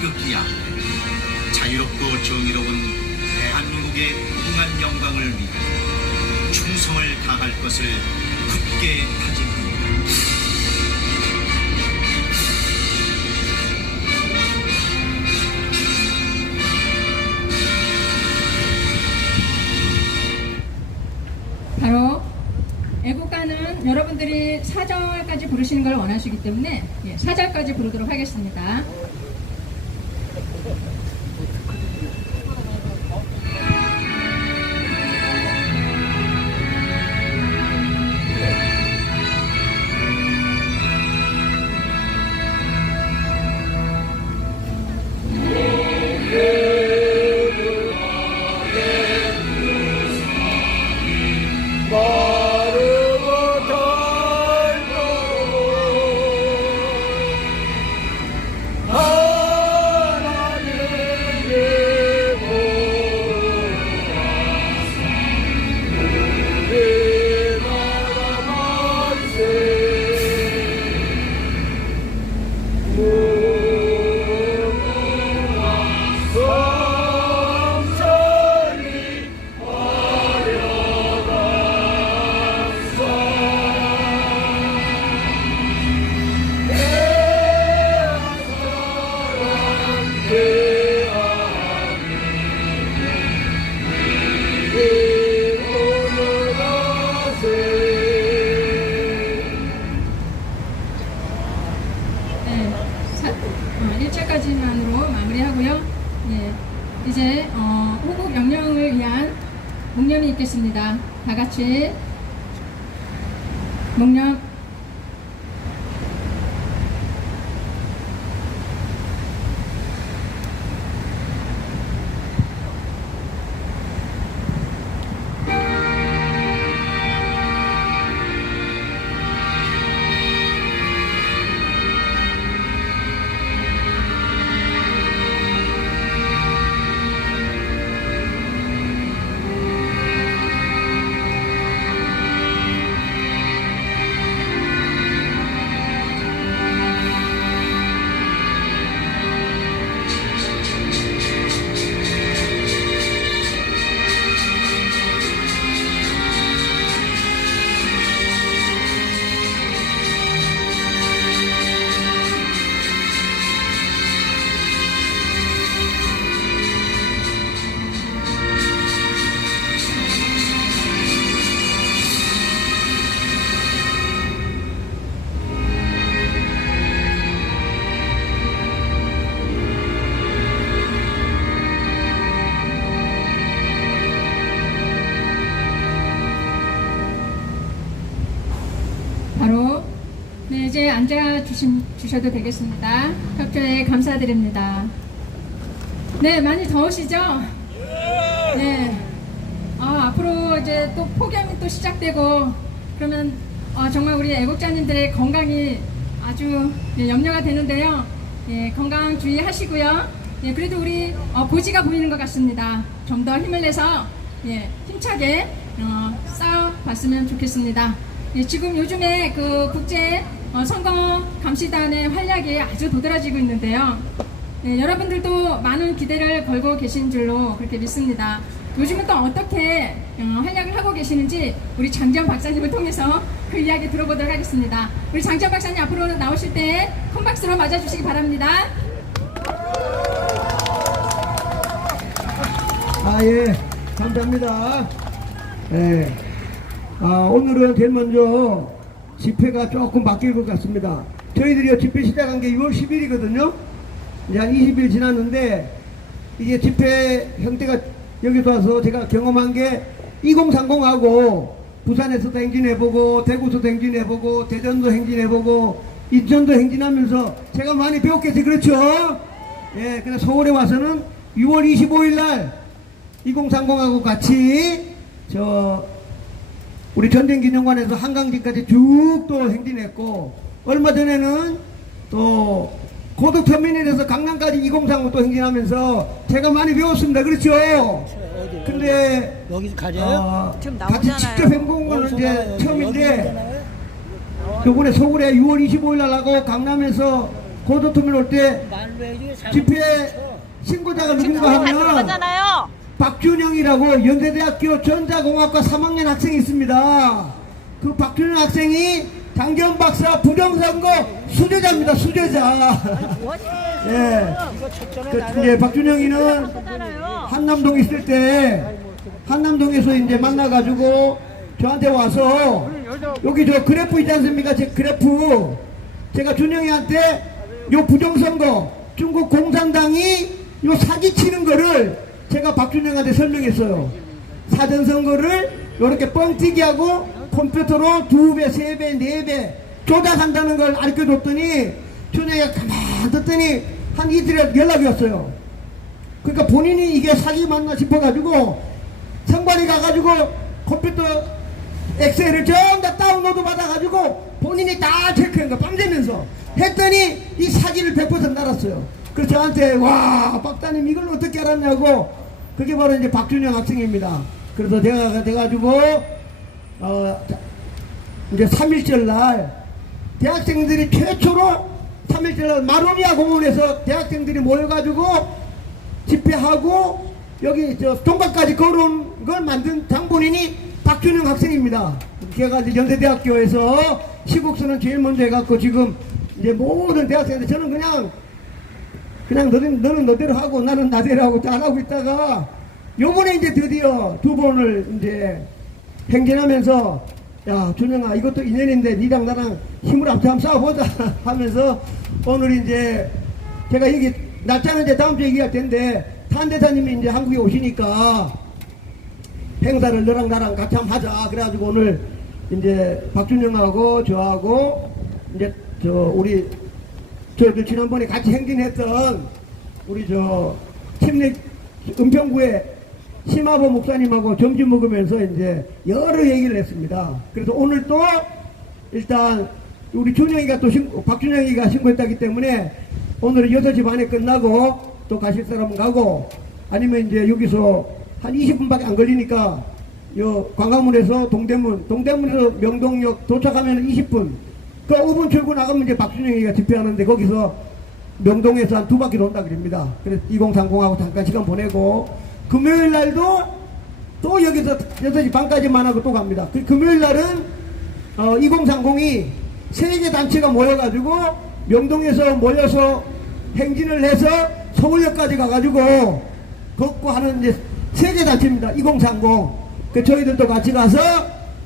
태극기 앞에 자유롭고 정의로운 대한민국의 무궁한 영광을 위해 충성을 다할 것을 굳게 다짐합니다. 바로 애국가는 여러분들이 4절까지 부르시는 걸 원하시기 때문에 4절까지 부르도록 하겠습니다. 이제 호국 영령을 위한 묵념이 있겠습니다. 다 같이 묵념. 바로 이제 앉아 주셔도 되겠습니다. 협조에 감사드립니다. 네, 많이 더우시죠? 네. 앞으로 이제 또 폭염이 또 시작되고 그러면 정말 우리 애국자님들의 건강이 아주 염려가 되는데요. 건강 주의하시고요. 그래도 우리 고지가 보이는 것 같습니다. 좀 더 힘을 내서 힘차게 싸워봤으면 좋겠습니다. 지금 요즘에 그 국제 선거 감시단의 활약이 아주 도드라지고 있는데요. 여러분들도 많은 기대를 걸고 계신 줄로 그렇게 믿습니다. 요즘은 또 어떻게 활약을 하고 계시는지 우리 장지현 박사님을 통해서 그 이야기 들어보도록 하겠습니다. 우리 장지현 박사님 앞으로 나오실 때 큰 박수로 맞아주시기 바랍니다. 예, 감사합니다. 예. 오늘은 제일 먼저 집회가 조금 바뀔 것 같습니다. 저희들이 집회 시작한 게 6월 10일이거든요. 이제 한 20일 지났는데, 이게 집회 형태가 여기서 와서 제가 경험한 게 2030하고 부산에서도 행진해보고, 대구에서도 행진해보고, 대전도 행진해보고, 인천도 행진하면서 제가 많이 배웠겠지, 그렇죠? 예, 그래서 서울에 와서는 6월 25일 날 2030하고 같이 우리 전쟁기념관에서 한강진까지 쭉 또 행진했고, 얼마 전에는 또 고속터미널에서 강남까지 2030 또 행진하면서 제가 많이 배웠습니다. 그렇죠? 근데 여기 가져요? 같이 직접 해본 거는 이제 처음인데, 저번에 서울에 6월 25일 날 하고 강남에서 고도투명 올 때 집회 신고자가 누군가 하면 하잖아요. 박준영이라고 연세대학교 전자공학과 3학년 학생이 있습니다. 그 박준영 학생이 장기현 박사 부정선거 수재자입니다. 수재자. 예. 그 이제 박준영이는 한남동 있을 때 한남동에서 이제 만나가지고 저한테 와서 여기 저 그래프 있지 않습니까? 제 그래프 제가 준영이한테 요 부정선거 중국 공산당이 요 사기치는 거를 제가 박준영한테 설명했어요. 사전선거를 요렇게 뻥튀기하고 컴퓨터로 2배, 3배, 4배 조작한다는 걸 알려줬더니 준영이가 가만 듣더니 한 이틀에 연락이 왔어요. 그러니까 본인이 이게 사기 맞나 싶어가지고 성관이 가가지고 컴퓨터 엑셀을 전부 다 다운로드 받아가지고 본인이 다 체크한 거 밤새면서 했더니 이 사기를 100% 날았어요. 그래서 저한테 와 박사님 이걸 어떻게 알았냐고. 그게 바로 이제 박준영 학생입니다. 그래서 제가 돼가지고 이제 3.1절 날 대학생들이 최초로 3.1절 날 마로니아 공원에서 대학생들이 모여가지고 집회하고 여기 저 종각까지 걸어온 걸 만든 장본인이 박준영 학생입니다. 걔가 이제 연세대학교에서 시국선언 제일 먼저 해갖고 지금 이제 모든 대학생들 저는 그냥 너는 너대로 하고 나는 나대로 하고 안 하고 있다가 요번에 이제 드디어 2번을 이제 행진하면서 야 준영아 이것도 인연인데 니랑 나랑 힘을 합쳐 한번 싸워보자 하면서 오늘 이제 제가 여기 날짜는 이제 다음 주에 얘기할 텐데 탄대사님이 이제 한국에 오시니까 행사를 너랑 나랑 같이 한번 하자. 그래가지고 오늘 이제 박준영하고 저하고 이제 우리 지난번에 같이 행진했던 우리 침례 은평구의 심화보 목사님하고 점심 먹으면서 이제 여러 얘기를 했습니다. 그래서 오늘 또 일단 우리 준영이가 또 박준영이가 신고했다기 때문에 오늘은 6시 반에 끝나고 또 가실 사람은 가고 아니면 이제 여기서 한 20분밖에 안 걸리니까 요 광화문에서 동대문에서 명동역 도착하면 20분 그 5분 출구 나가면 이제 박준영이가 집회하는데 거기서 명동에서 한 2바퀴 돈다 그럽니다. 그래서 2030하고 잠깐 시간 보내고 금요일 날도 또 여기서 6시 반까지만 하고 또 갑니다. 그 금요일 날은 2030이 세개 단체가 모여가지고 명동에서 모여서 행진을 해서 서울역까지 가가지고 걷고 하는 이제 세개 단체입니다. 2030. 그 저희들도 같이 가서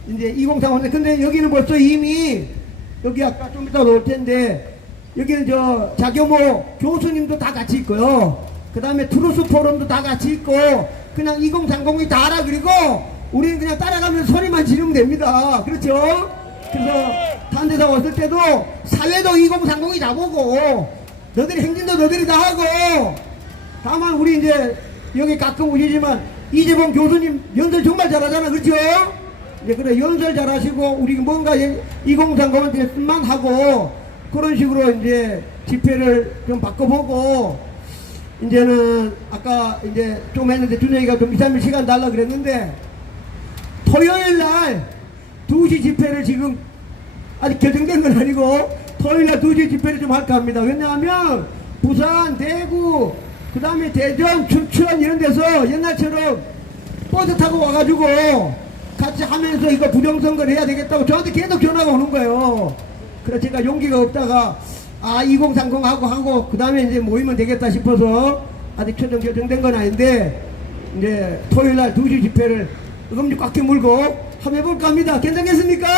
이제 2030. 근데 여기는 벌써 이미 여기 아까 좀 이따 올 텐데 여기는 자교모 교수님도 다 같이 있고요. 그 다음에 트루스 포럼도 다 같이 있고 그냥 2030이 다 알아. 그리고 우리는 그냥 따라가면서 소리만 지르면 됩니다. 그렇죠? 그래서 탄대사 왔을 때도 사회도 2030이 다 보고 너희들이 행진도 너희들이 다 하고 다만 우리 이제 여기 가끔 오시지만 이재봉 교수님 연설 정말 잘하잖아. 그렇죠? 이제 그래 연설 잘하시고 우리 뭔가 2030한테만 하고 그런 식으로 이제 집회를 좀 바꿔보고 이제는 아까 이제 좀 했는데 준영이가 좀 2, 3일 시간 달라 그랬는데 토요일 날 2시 집회를 지금 아직 결정된 건 아니고 토요일 날 2시 집회를 좀 할까 합니다. 왜냐하면 부산, 대구, 그 다음에 대전, 춘천 이런 데서 옛날처럼 버스 타고 와가지고 같이 하면서 이거 부정선거를 해야 되겠다고 저한테 계속 전화가 오는 거예요. 그래서 제가 용기가 없다가 2030하고 하고 그 다음에 이제 모이면 되겠다 싶어서 아직 최종 결정된 건 아닌데 이제 토요일 날 2시 집회를 어금니 꽉 깨물고 한번 해볼까 합니다. 괜찮겠습니까?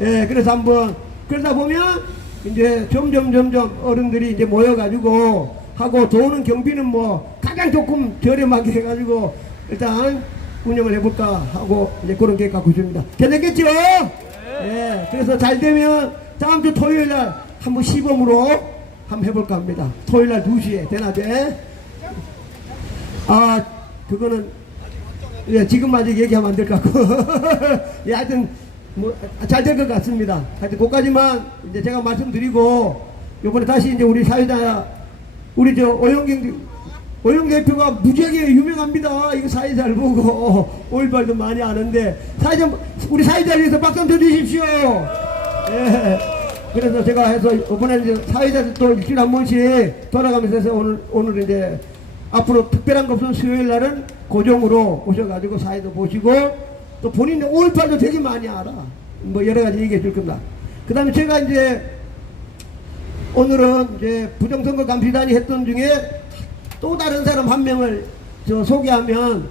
예, 그래서 한번 그러다 보면 이제 점점 어른들이 이제 모여가지고 하고 도는 경비는 뭐 가장 조금 저렴하게 해가지고 일단 운영을 해볼까 하고 이제 그런 계획 갖고 있습니다. 괜찮겠죠? 예, 그래서 잘 되면 다음 주 토요일 날 한번 시범으로 한번 해볼까 합니다. 토요일 날 2시에 되나제? 그거는 예, 지금 아직 얘기하면 안 될 것 같고 예, 하여튼 뭐 잘 될 것 같습니다. 하여튼 그까지만 이제 제가 말씀드리고 요번에 다시 이제 우리 사회자 우리 오영경 대표가 무지하게 유명합니다. 이거 사회 잘 보고 5.18도 많이 아는데 우리 사회자를 위해서 박수 한번 쳐주십시오. 예. 그래서 제가 해서 이번에 이제 사회자들 또 일주일에 한 번씩 돌아가면서 해서 오늘 이제 앞으로 특별한 거 없으면 수요일 날은 고정으로 오셔가지고 사회도 보시고 또 본인 5.18도 되게 많이 알아. 뭐 여러 가지 얘기해 줄 겁니다. 그 다음에 제가 이제 오늘은 이제 부정선거 감시단이 했던 중에 또 다른 사람 한 명을 소개하면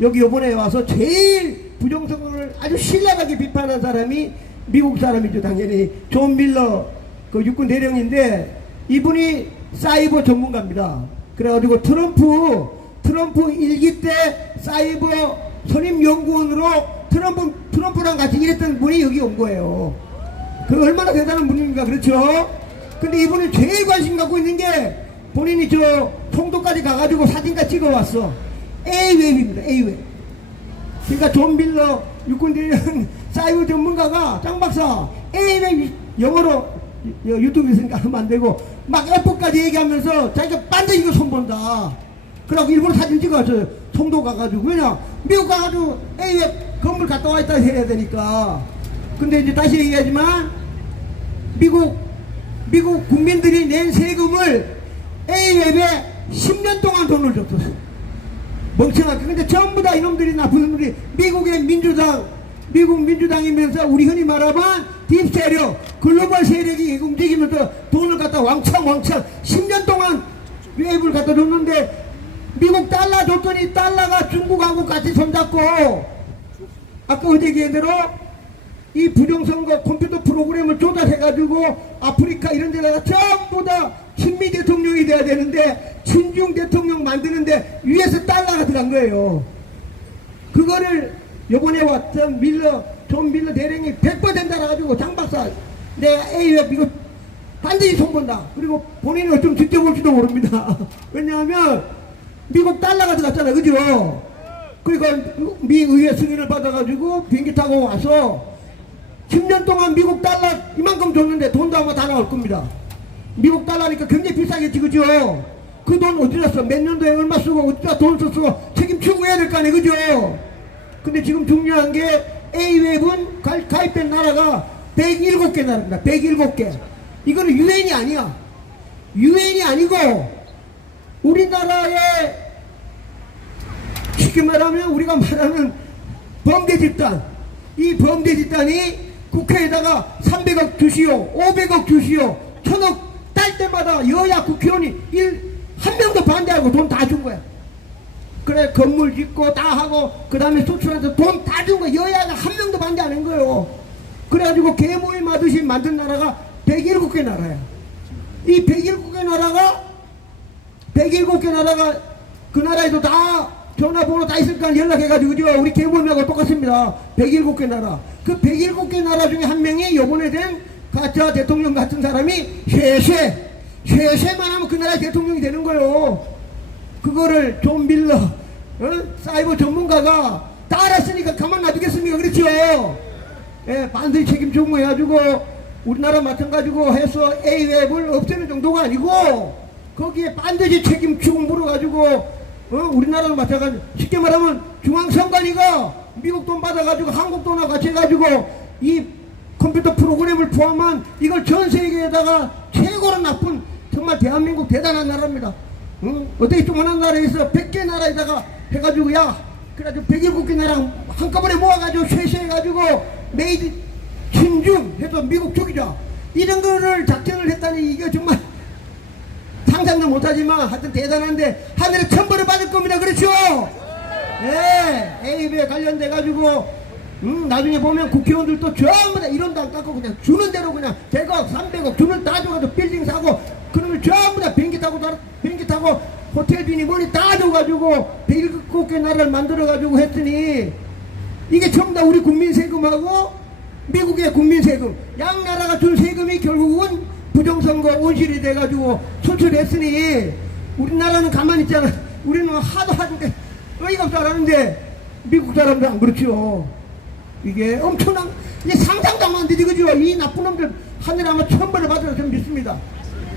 여기 요번에 와서 제일 부정선거를 아주 신랄하게 비판한 사람이 미국 사람이죠. 당연히 존 밀러 그 육군 대령인데 이분이 사이버 전문가입니다. 그래가지고 트럼프 일기 때 사이버 선임연구원으로 트럼프랑 같이 일했던 분이 여기 온 거예요. 그 얼마나 대단한 분입니까? 그렇죠? 근데 이분이 제일 관심 갖고 있는 게 본인이 송도까지 가가지고 사진까지 찍어왔어. A웹입니다. A웹. 그러니까 존 밀러 육군 대령 사이버 전문가가 장 박사 A웹 영어로 유튜브 있으니까 하면 안 되고 막 F까지 얘기하면서 자기가 반드시 이거 손본다. 그래갖고 일본 사진 찍어왔어요. 송도 가가지고. 왜냐? 미국 가가지고 A웹 건물 갔다 와 있다 해야 되니까. 근데 이제 다시 얘기하지만 미국 국민들이 낸 세금을 A웹에 10년 동안 돈을 줬었어. 멍청하게. 근데 전부 다 이놈들이 나쁜 놈들이 미국의 미국 민주당이면서 우리 흔히 말하면 딥세력 글로벌 세력이 움직이면서 돈을 갖다 왕창 10년 동안 웹을 갖다 줬는데 미국 달러 줬더니 달러가 중국하고 같이 손잡고 아까 어제 얘기한 대로 이 부정선거 컴퓨터 프로그램을 조작해가지고 아프리카 이런 데다가 전부 다 친미 대통령이 돼야 되는데 친중 대통령 만드는데 위에서 달러가 들어간 거예요. 그거를 요번에 왔던 존 밀러 대령이 100% 알아가지고 장박사 내가 A웹 이거 반드시 손본다. 그리고 본인이 어쩌면 직접 올지도 모릅니다. 왜냐하면 미국 달러가 들어갔잖아. 그죠? 그러니까 미 의회 승인을 받아가지고 비행기 타고 와서 10년 동안 미국 달러 이만큼 줬는데 돈도 아마 다 나올 겁니다. 미국 달러니까 굉장히 비싸겠지. 그죠? 그 돈 어디 갔어? 몇 년도에 얼마 쓰고 어디다 돈 썼어? 책임지고 해야 될 거 아니에요. 그죠? 근데 지금 중요한 게 A웹은 가입된 나라가 107개 나라입니다. 107개. 이거는 유엔이 아니야. 유엔이 아니고 우리나라의 쉽게 말하면 우리가 말하는 범죄 집단. 이 범죄 집단이 국회에다가 300억 주시오, 500억 주시오, 1000억 딸 때마다 여야 국회의원이 한 명도 반대하고 돈 다 준 거야. 그래 건물 짓고 다 하고 그 다음에 수출해서 돈 다 준 거야. 여야가 한 명도 반대 안 한 거예요. 그래가지고 개모임 하듯이 만든 나라가 107개 나라야. 이 107개 나라가 그 나라에도 다 전화번호 다 있으니까 연락해가지고 그죠? 우리 개모임하고 똑같습니다. 107개 나라. 그 107개 나라 중에 한 명이 요번에 된 가짜 대통령 같은 사람이 쉐쉐만 하면 그 나라의 대통령이 되는 거예요. 그거를 존 밀러 사이버 전문가가 다 알았으니까 가만 놔두겠습니까? 그렇죠? 예, 반드시 책임지고 해가지고 우리나라 마찬가지고 해서 A웹을 없애는 정도가 아니고 거기에 반드시 책임지고 물어가지고 우리나라도 마찬가지. 쉽게 말하면 중앙선관위가 미국 돈 받아가지고 한국 돈하고 같이 해가지고 이 컴퓨터 프로그램을 포함한 이걸 전 세계에다가 최고로 나쁜 정말 대한민국 대단한 나라입니다. 어떻게 조그만한 나라에서 100개 나라에다가 해가지고 그래가지고 107개 나라 한꺼번에 모아가지고 쉐쉐해가지고 메이드 친중 해서 미국 쪽이죠. 이런 거를 작전을 했다니 이게 정말 상상도 못하지만 하여튼 대단한데 하늘에 천벌을 받을 겁니다. 그렇죠? 네, A웹에 관련돼가지고 나중에 보면 국회의원들도 전부 다 1원도 안 깎고 그냥 주는 대로 그냥 100억 300억 주는 다 줘가지고 빌딩 사고 그러면 전부 다 비행기 타고 호텔비니 뭐니 다 줘가지고 107개 나라를 만들어가지고 했더니 이게 전부 다 우리 국민 세금하고 미국의 국민 세금 양 나라가 준 세금이 결국은 부정선거 온실이 돼가지고 수출했으니 우리나라는 가만히 있잖아. 우리는 하도 하는데 어이가 없어 하는데 미국 사람들 안 그렇죠. 이게 엄청난 이게 상상도 안 되지. 그죠? 이 나쁜 놈들 하늘에 아마 천벌을 받으라 저는 믿습니다.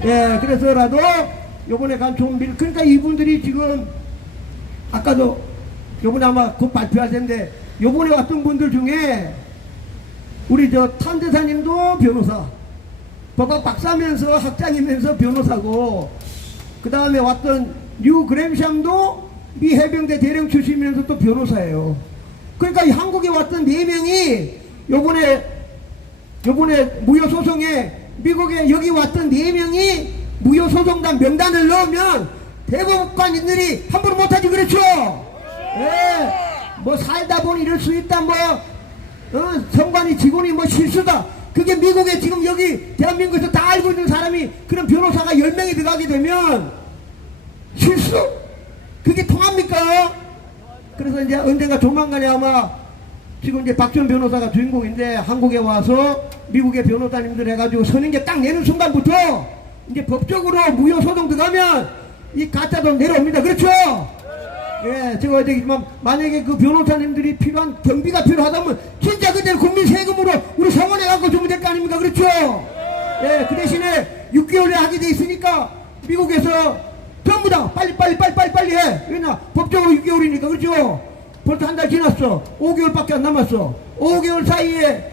예, 그래서라도 요번에 간 좋은 bil 그러니까 이분들이 지금 아까도 요번에 아마 곧 발표할 텐데 요번에 왔던 분들 중에 우리 탄대사님도 변호사 법학 박사면서 학장이면서 변호사고, 그 다음에 왔던 뉴 그램샴도 미 해병대 대령 출신이면서 또 변호사예요. 그러니까 이 한국에 왔던 4명이 요번에 무효소송에 미국에 여기 왔던 4명이 무효소송단 명단을 넣으면 대법관인들이 함부로 못하지, 그렇죠? 예. 뭐 살다 보니 이럴 수 있다, 뭐 성관이 직원이 뭐 실수다, 그게 미국에 지금 여기 대한민국에서 다 알고 있는 사람이 그런 변호사가 10명이 들어가게 되면 실수? 그게 통합니까? 그래서 이제 언젠가 조만간에 아마 지금 이제 박지원 변호사가 주인공인데 한국에 와서 미국의 변호사님들 해가지고 선임제 딱 내는 순간부터 이제 법적으로 무효소송 들어가면 이 가짜도 내려옵니다. 그렇죠? 예, 제가 저기 만약에 그 변호사님들이 필요한 경비가 필요하다면 진짜 그대로 국민 세금으로 우리 성원해 갖고 주면 될 거 아닙니까? 그렇죠? 예, 그 대신에 6개월에 하게 돼 있으니까 미국에서 전부 다 빨리 해. 왜냐? 법적으로 6개월이니까. 그렇죠? 벌써 한 달 지났어. 5개월밖에 안 남았어. 5개월 사이에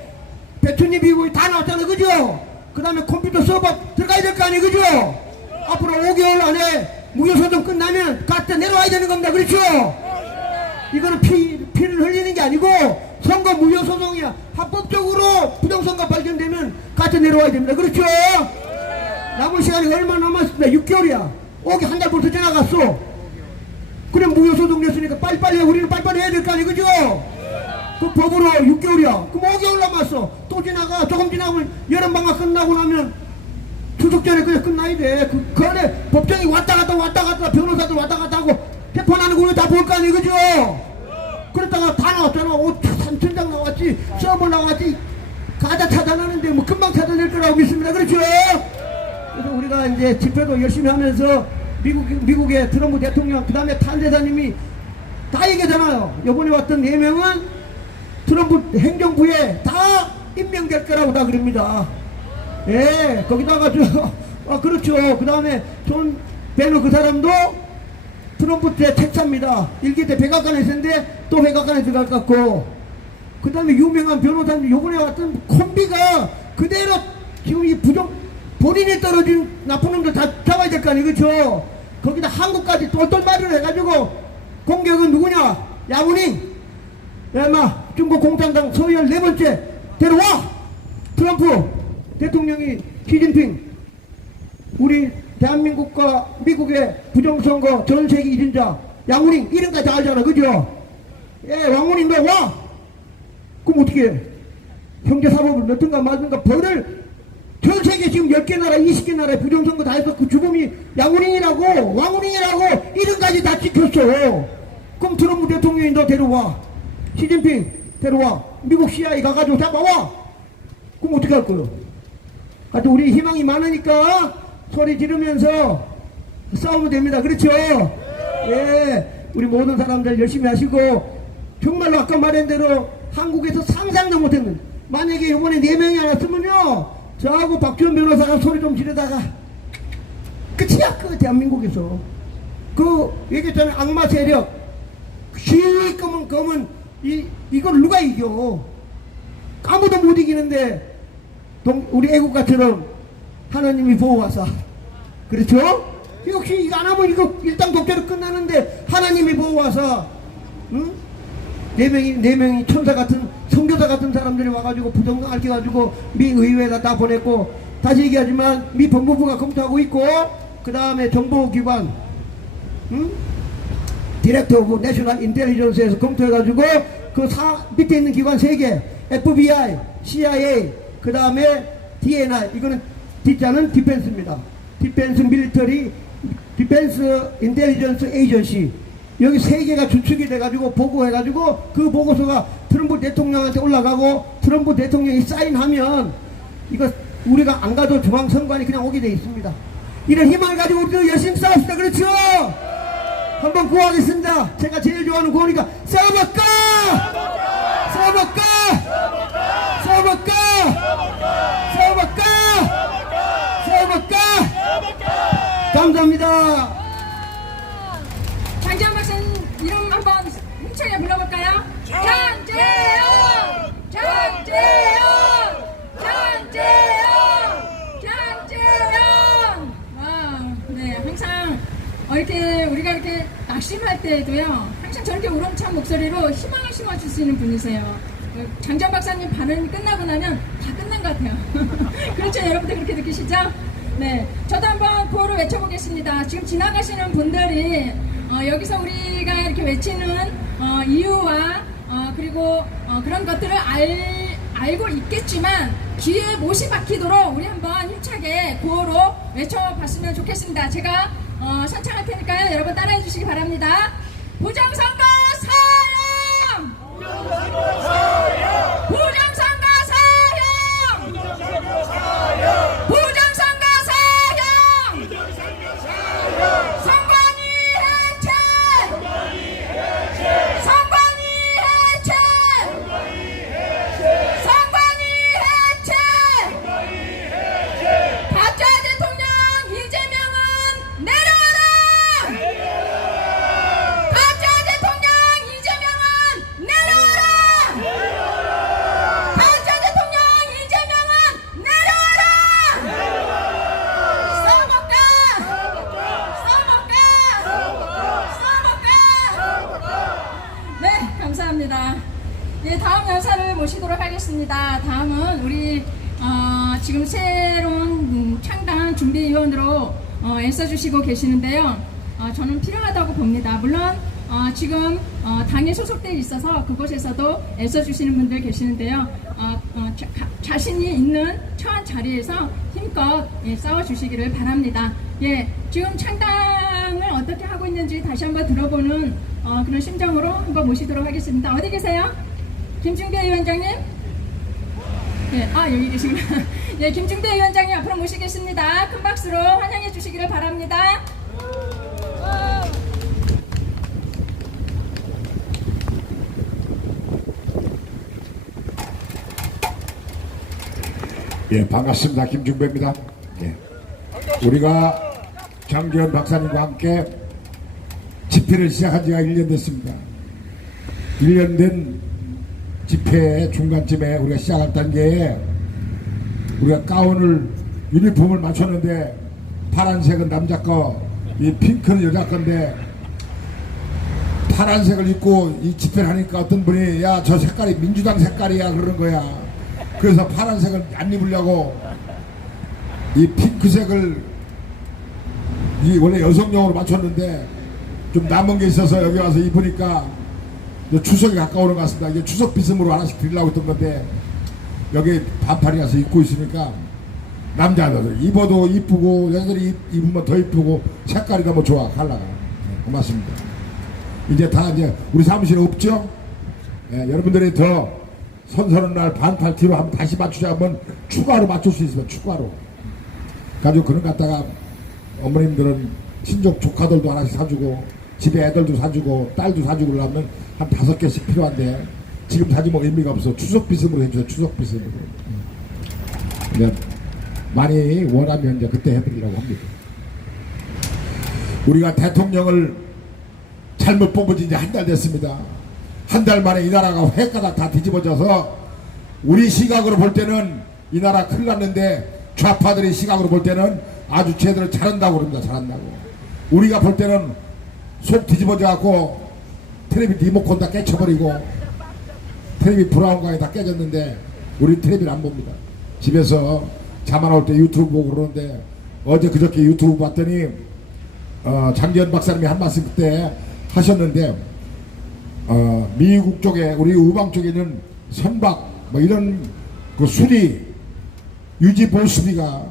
배추잎 이고 다 나왔잖아. 그죠? 그 다음에 컴퓨터 서버 들어가야 될 거 아니에요. 그죠? 앞으로 5개월 안에 무효소송 끝나면 가짜 내려와야 되는 겁니다. 그렇죠? 이거는 피를 흘리는 게 아니고 선거 무효소송이야. 합법적으로 부정선거 발견되면 가짜 내려와야 됩니다. 그렇죠? 남은 시간이 얼마 남았습니다. 6개월이야. 한 달 벌써 지나갔어. 그래 무효소송 냈으니까 빨리빨리 해. 우리는 빨리빨리 해야 될 거 아니에요. 그죠? 그 법으로 6개월이야. 그럼 5개월 남았어. 또 지나가. 조금 지나면 여름방학 끝나고 나면 추석 전에 그냥 끝나야 돼. 그 안에 법정이 왔다 갔다 변호사들 왔다 갔다 하고 재판하는 거 우리 다 볼 거 아니에요. 그죠? 그랬다가 다 나왔잖아. 3천장 나왔지. 서버 나왔지. 가짜 차단하는데 뭐 금방 차단될 거라고 믿습니다. 그렇죠? 그래서 우리가 이제 집회도 열심히 하면서 미국의 트럼프 대통령, 그 다음에 탄대사님이 다 얘기하잖아요. 이번에 왔던 4명은 트럼프 행정부에 다 임명될 거라고 다 그럽니다. 예, 거기다가 그렇죠. 그 다음에 존 베너 그 사람도 트럼프 때 책사입니다. 일기 때 백악관에 있었는데 또 백악관에 들어갈 것 같고, 그 다음에 유명한 변호사님 요번에 왔던 콤비가 그대로 지금 이 본인이 떨어진 나쁜 놈들 다 잡아야 될 거 아니에요. 그렇죠? 거기다 한국까지 똘똘마리를 해가지고 공격은 누구냐? 야구닝, 중국 공산당 서열 4번째 데려와. 트럼프 대통령이 시진핑 우리 대한민국과 미국의 부정선거 전세계 1인자 양우닝 이름까지 다 알잖아. 그죠? 예, 왕우닝 너 와. 그럼 어떻게 해? 형제사법을 넣든가 말든가 벌을 전 세계 지금 10개 나라 20개 나라에 부정선거 다 해서 그 주범이 양우닝이라고 왕우닝이라고 이름까지 다 찍혔어. 그럼 트럼프 대통령이 너 데려와. 시진핑 데려와. 미국 CIA 가가지고 잡아와. 그럼 어떻게 할 거예요? 하여튼 우리 희망이 많으니까 소리 지르면서 싸우면 됩니다. 그렇죠? 예, 우리 모든 사람들 열심히 하시고 정말로 아까 말한 대로 한국에서 상상도 못했는, 만약에 이번에 4명이 안 왔으면요 저하고 박지원 변호사가 소리 좀 지르다가 끝이야. 그 대한민국에서 그 얘기했잖아요. 악마 세력 시꺼먼 이걸 누가 이겨? 아무도 못 이기는데 우리 애국가처럼 하나님이 보호하사. 그렇죠? 역시 이거 안 하면 이거 일당 독재로 끝나는데 하나님이 보호하사. 응? 4명이 천사 같은 선교사 같은 사람들이 와가지고 부정을 알려가지고 미 의회에다 다 보냈고, 다시 얘기하지만 미 법무부가 검토하고 있고, 그 다음에 정보기관 디렉터 오브 내셔널 인텔리전스에서 검토해가지고 그 밑에 있는 기관 3개 FBI, CIA, 그 다음에 DNI, 이거는 D자는 디펜스입니다. 디펜스 밀리터리, 디펜스 인텔리전스 에이전시, 여기 3개가 주축이 돼가지고 보고해가지고 그 보고서가 트럼프 대통령한테 올라가고 트럼프 대통령이 사인하면 이거 우리가 안 가도 중앙선관위 그냥 오게 돼 있습니다. 이런 희망을 가지고 우리도 열심히 싸웁시다. 그렇죠? 한번 구하겠습니다. 제가 제일 좋아하는 구호니까 싸워볼까? 싸워볼까? 싸워볼까? 싸워볼까? 싸워볼까? 감사합니다. 장재현 박사님 이름 한번 힘차게 불러볼까요? 장재현! 장재현! 장재현! 낙심할 때에도요 항상 저렇게 우렁찬 목소리로 희망을 심어주시는 분이세요. 장전 박사님 발언이 끝나고 나면 다 끝난 것 같아요. 그렇죠? 여러분들 그렇게 느끼시죠? 네, 저도 한번 구호를 외쳐보겠습니다. 지금 지나가시는 분들이 여기서 우리가 이렇게 외치는 이유와 그리고 그런 것들을 알고 있겠지만 귀에 못이 박히도록 우리 한번 힘차게 구호로 외쳐봤으면 좋겠습니다. 제가 선창할 테니까요. 여러분 따라해 주시기 바랍니다. 부정선거 사형! 부정선거 사형! 부정선거 사형! 선관위 해체! 선관위 해체! 선관위 해체! 가짜 대통령 이재명은 내려와라! 가짜 대통령 이재명은 내려와라! 가짜 대통령 이재명은 내려와라! 써볼까? 써볼까? 네, 감사합니다. 네, 다음 연사를 모시도록 하겠습니다. 다음은 우리 지금 새로운 창당 준비위원으로 애써주시고 계시는데요. 저는 필요하다고 봅니다. 물론 지금 당에 소속되어 있어서 그곳에서도 애써주시는 분들 계시는데요. 자신이 있는 처한 자리에서 힘껏 싸워주시기를 바랍니다. 예, 지금 창당을 어떻게 하고 있는지 다시 한번 들어보는 그런 심정으로 한번 모시도록 하겠습니다. 어디 계세요? 김중대 위원장님? 네, 여기 계시구나. 예, 김중대 위원장님 앞으로 모시겠습니다. 큰 박수로 환영해 주시기를 바랍니다. 예, 반갑습니다. 김중배입니다. 예. 우리가 장기현 박사님과 함께 집회를 시작한 지가 1년 됐습니다. 1년 된 집회 중간쯤에 우리가 시작할 단계에 우리가 가운을 유니폼을 맞췄는데 파란색은 남자 거, 이 핑크는 여자 건데 파란색을 입고 이 집회를 하니까 어떤 분이 야, 저 색깔이 민주당 색깔이야 그러는 거야. 그래서 파란색을 안 입으려고 이 핑크색을 원래 여성용으로 맞췄는데 좀 남은 게 있어서 여기 와서 입으니까 추석이 가까우는 것 같습니다. 이게 추석 비스무로 하나씩 드리려고 했던 건데 여기 반팔이라서 입고 있으니까 남자들 입어도 이쁘고 여자들이 입으면 더 이쁘고 색깔이 너무 좋아. 컬러가. 고맙습니다. 이제 다 이제 우리 사무실에 없죠? 예, 여러분들이 더 선선한 날 반팔 티로 한번 다시 맞추자 하면 추가로 맞출 수 있으면 추가로 가지고 그런 거 갖다가 어머님들은 친족 조카들도 하나씩 사주고 집에 애들도 사주고 딸도 사주고 그러면 한 5개씩 필요한데 지금 사주면 의미가 없어. 추석 비스무로 해주세요. 추석 비스무로. 그냥 많이 원하면 이제 그때 해드리려고 합니다. 우리가 대통령을 잘못 뽑은 지 이제 한 달 됐습니다. 한 달 만에 이 나라가 획가닥 다 뒤집어져서 우리 시각으로 볼 때는 이 나라 큰일 났는데 좌파들의 시각으로 볼 때는 아주 쟤들을 잘한다고 그럽니다. 잘한다고. 우리가 볼 때는 속 뒤집어져 갖고 텔레비 리모컨 다 깨쳐버리고 텔레비 브라운관이 다 깨졌는데 우리 텔레비를 안 봅니다. 집에서 잠 안 올 때 유튜브 보고 그러는데 어제 그저께 유튜브 봤더니 장기현 박사님이 한 말씀 그때 하셨는데 미국 쪽에 우리 우방 쪽에 있는 선박 뭐 이런 그 수리 유지 보수 수리가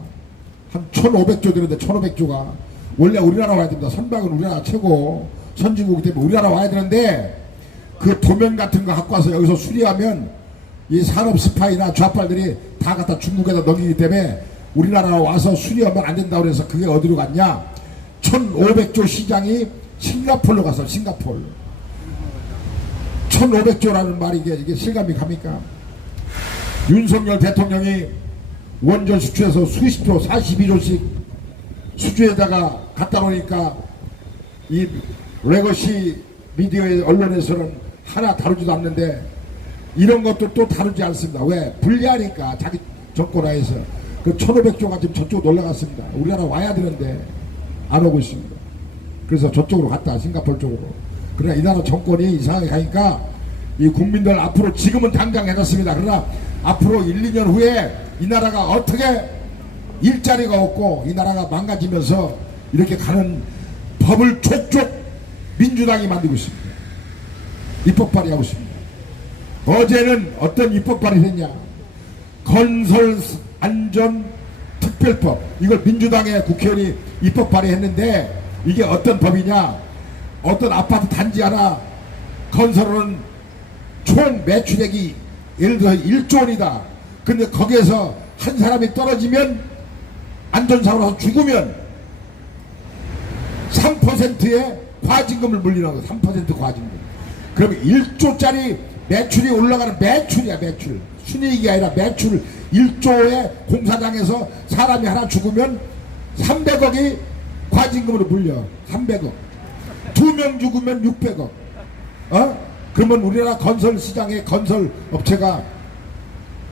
한 1,500조 되는데 1,500조가 원래 우리나라 와야 됩니다. 선박은 우리나라 최고 선진국이기 때문에 우리나라 와야 되는데 그 도면 같은 거 갖고 와서 여기서 수리하면 이 산업 스파이나 좌빨들이 다 갖다 중국에다 넘기기 때문에 우리나라 와서 수리하면 안 된다고 그래서 그게 어디로 갔냐? 1,500조 시장이 싱가폴로 갔어. 싱가폴. 1,500조라는 말이 이게 실감이 갑니까? 윤석열 대통령이 원전 수주에서 수십 조, 42조씩 수주에다가 갖다 놓으니까 이 레거시 미디어의 언론에서는 하나 다루지도 않는데 이런 것도 또 다루지 않습니다. 왜? 불리하니까 자기 정권하에서 그 1,500조가 지금 저쪽으로 올라갔습니다. 우리나라 와야 되는데 안 오고 있습니다. 그래서 저쪽으로 갔다 싱가포르 쪽으로. 그러나 이 나라 정권이 이상하게 가니까 이 국민들 앞으로 지금은 당장 해놨습니다. 그러나 앞으로 1, 2년 후에 이 나라가 어떻게 일자리가 없고 이 나라가 망가지면서 이렇게 가는 법을 족족 민주당이 만들고 있습니다. 입법 발의하고 있습니다. 어제는 어떤 입법 발의를 했냐? 건설안전특별법, 이걸 민주당의 국회의원이 입법 발의했는데 이게 어떤 법이냐? 어떤 아파트 단지 하나 건설은 총 매출액이 예를 들어 1조 원이다. 근데 거기에서 한 사람이 떨어지면 안전사고로 나서 죽으면 3%의 과징금을 물리는 거예요. 3% 과징금. 그러면 1조짜리 매출이 올라가는 매출이야, 매출. 순이익이 아니라 매출 1조의 공사장에서 사람이 하나 죽으면 300억이 과징금으로 물려. 300억. 2명 죽으면 600억. 그러면 우리나라 건설 시장의 건설 업체가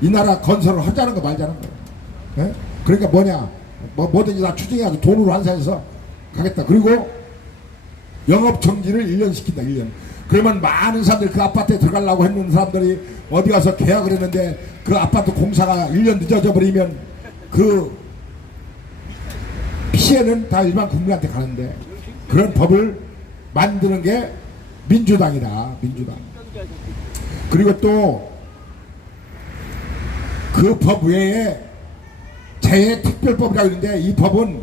이 나라 건설을 하자는 거 말자는 거. 그러니까 뭐든지 다 추진해가지고 돈으로 환산해서 가겠다. 그리고 영업 정지를 1년 시킨다. 1년. 그러면 많은 사람들이 그 아파트에 들어가려고 했는 사람들이 어디 가서 계약을 했는데 그 아파트 공사가 1년 늦어져 버리면 그 피해는 다 일반 국민한테 가는데, 그런 법을 만드는 게 민주당이다. 민주당. 그리고 또 그 법 외에 재해특별법이라고 있는데, 이 법은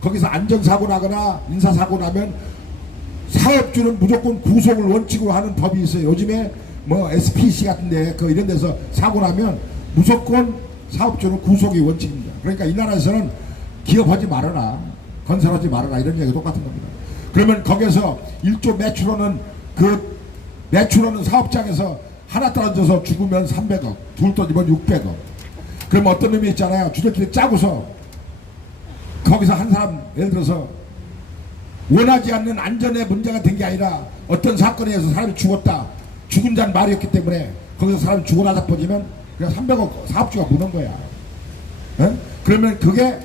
거기서 안전사고 나거나 인사사고 나면 사업주는 무조건 구속을 원칙으로 하는 법이 있어요. 요즘에 뭐 SPC 같은데 그 이런 데서 사고 나면 무조건 사업주는 구속이 원칙입니다. 그러니까 이 나라에서는 기업하지 말아라, 건설하지 말아라, 이런 얘기가 똑같은 겁니다. 그러면 거기서 1조 매출원은 그 매출원은 사업장에서 하나 떨어져서 죽으면 300억, 둘 떨어지면 600억. 그럼 어떤 놈이 있잖아요. 주저끼리 짜고서 거기서 한 사람, 예를 들어서 원하지 않는 안전에 문제가 된 게 아니라 어떤 사건에 의해서 사람이 죽었다. 죽은 자는 말이었기 때문에 거기서 사람이 죽어나다 퍼지면 그냥 300억 사업주가 무는 거야. 그러면 그게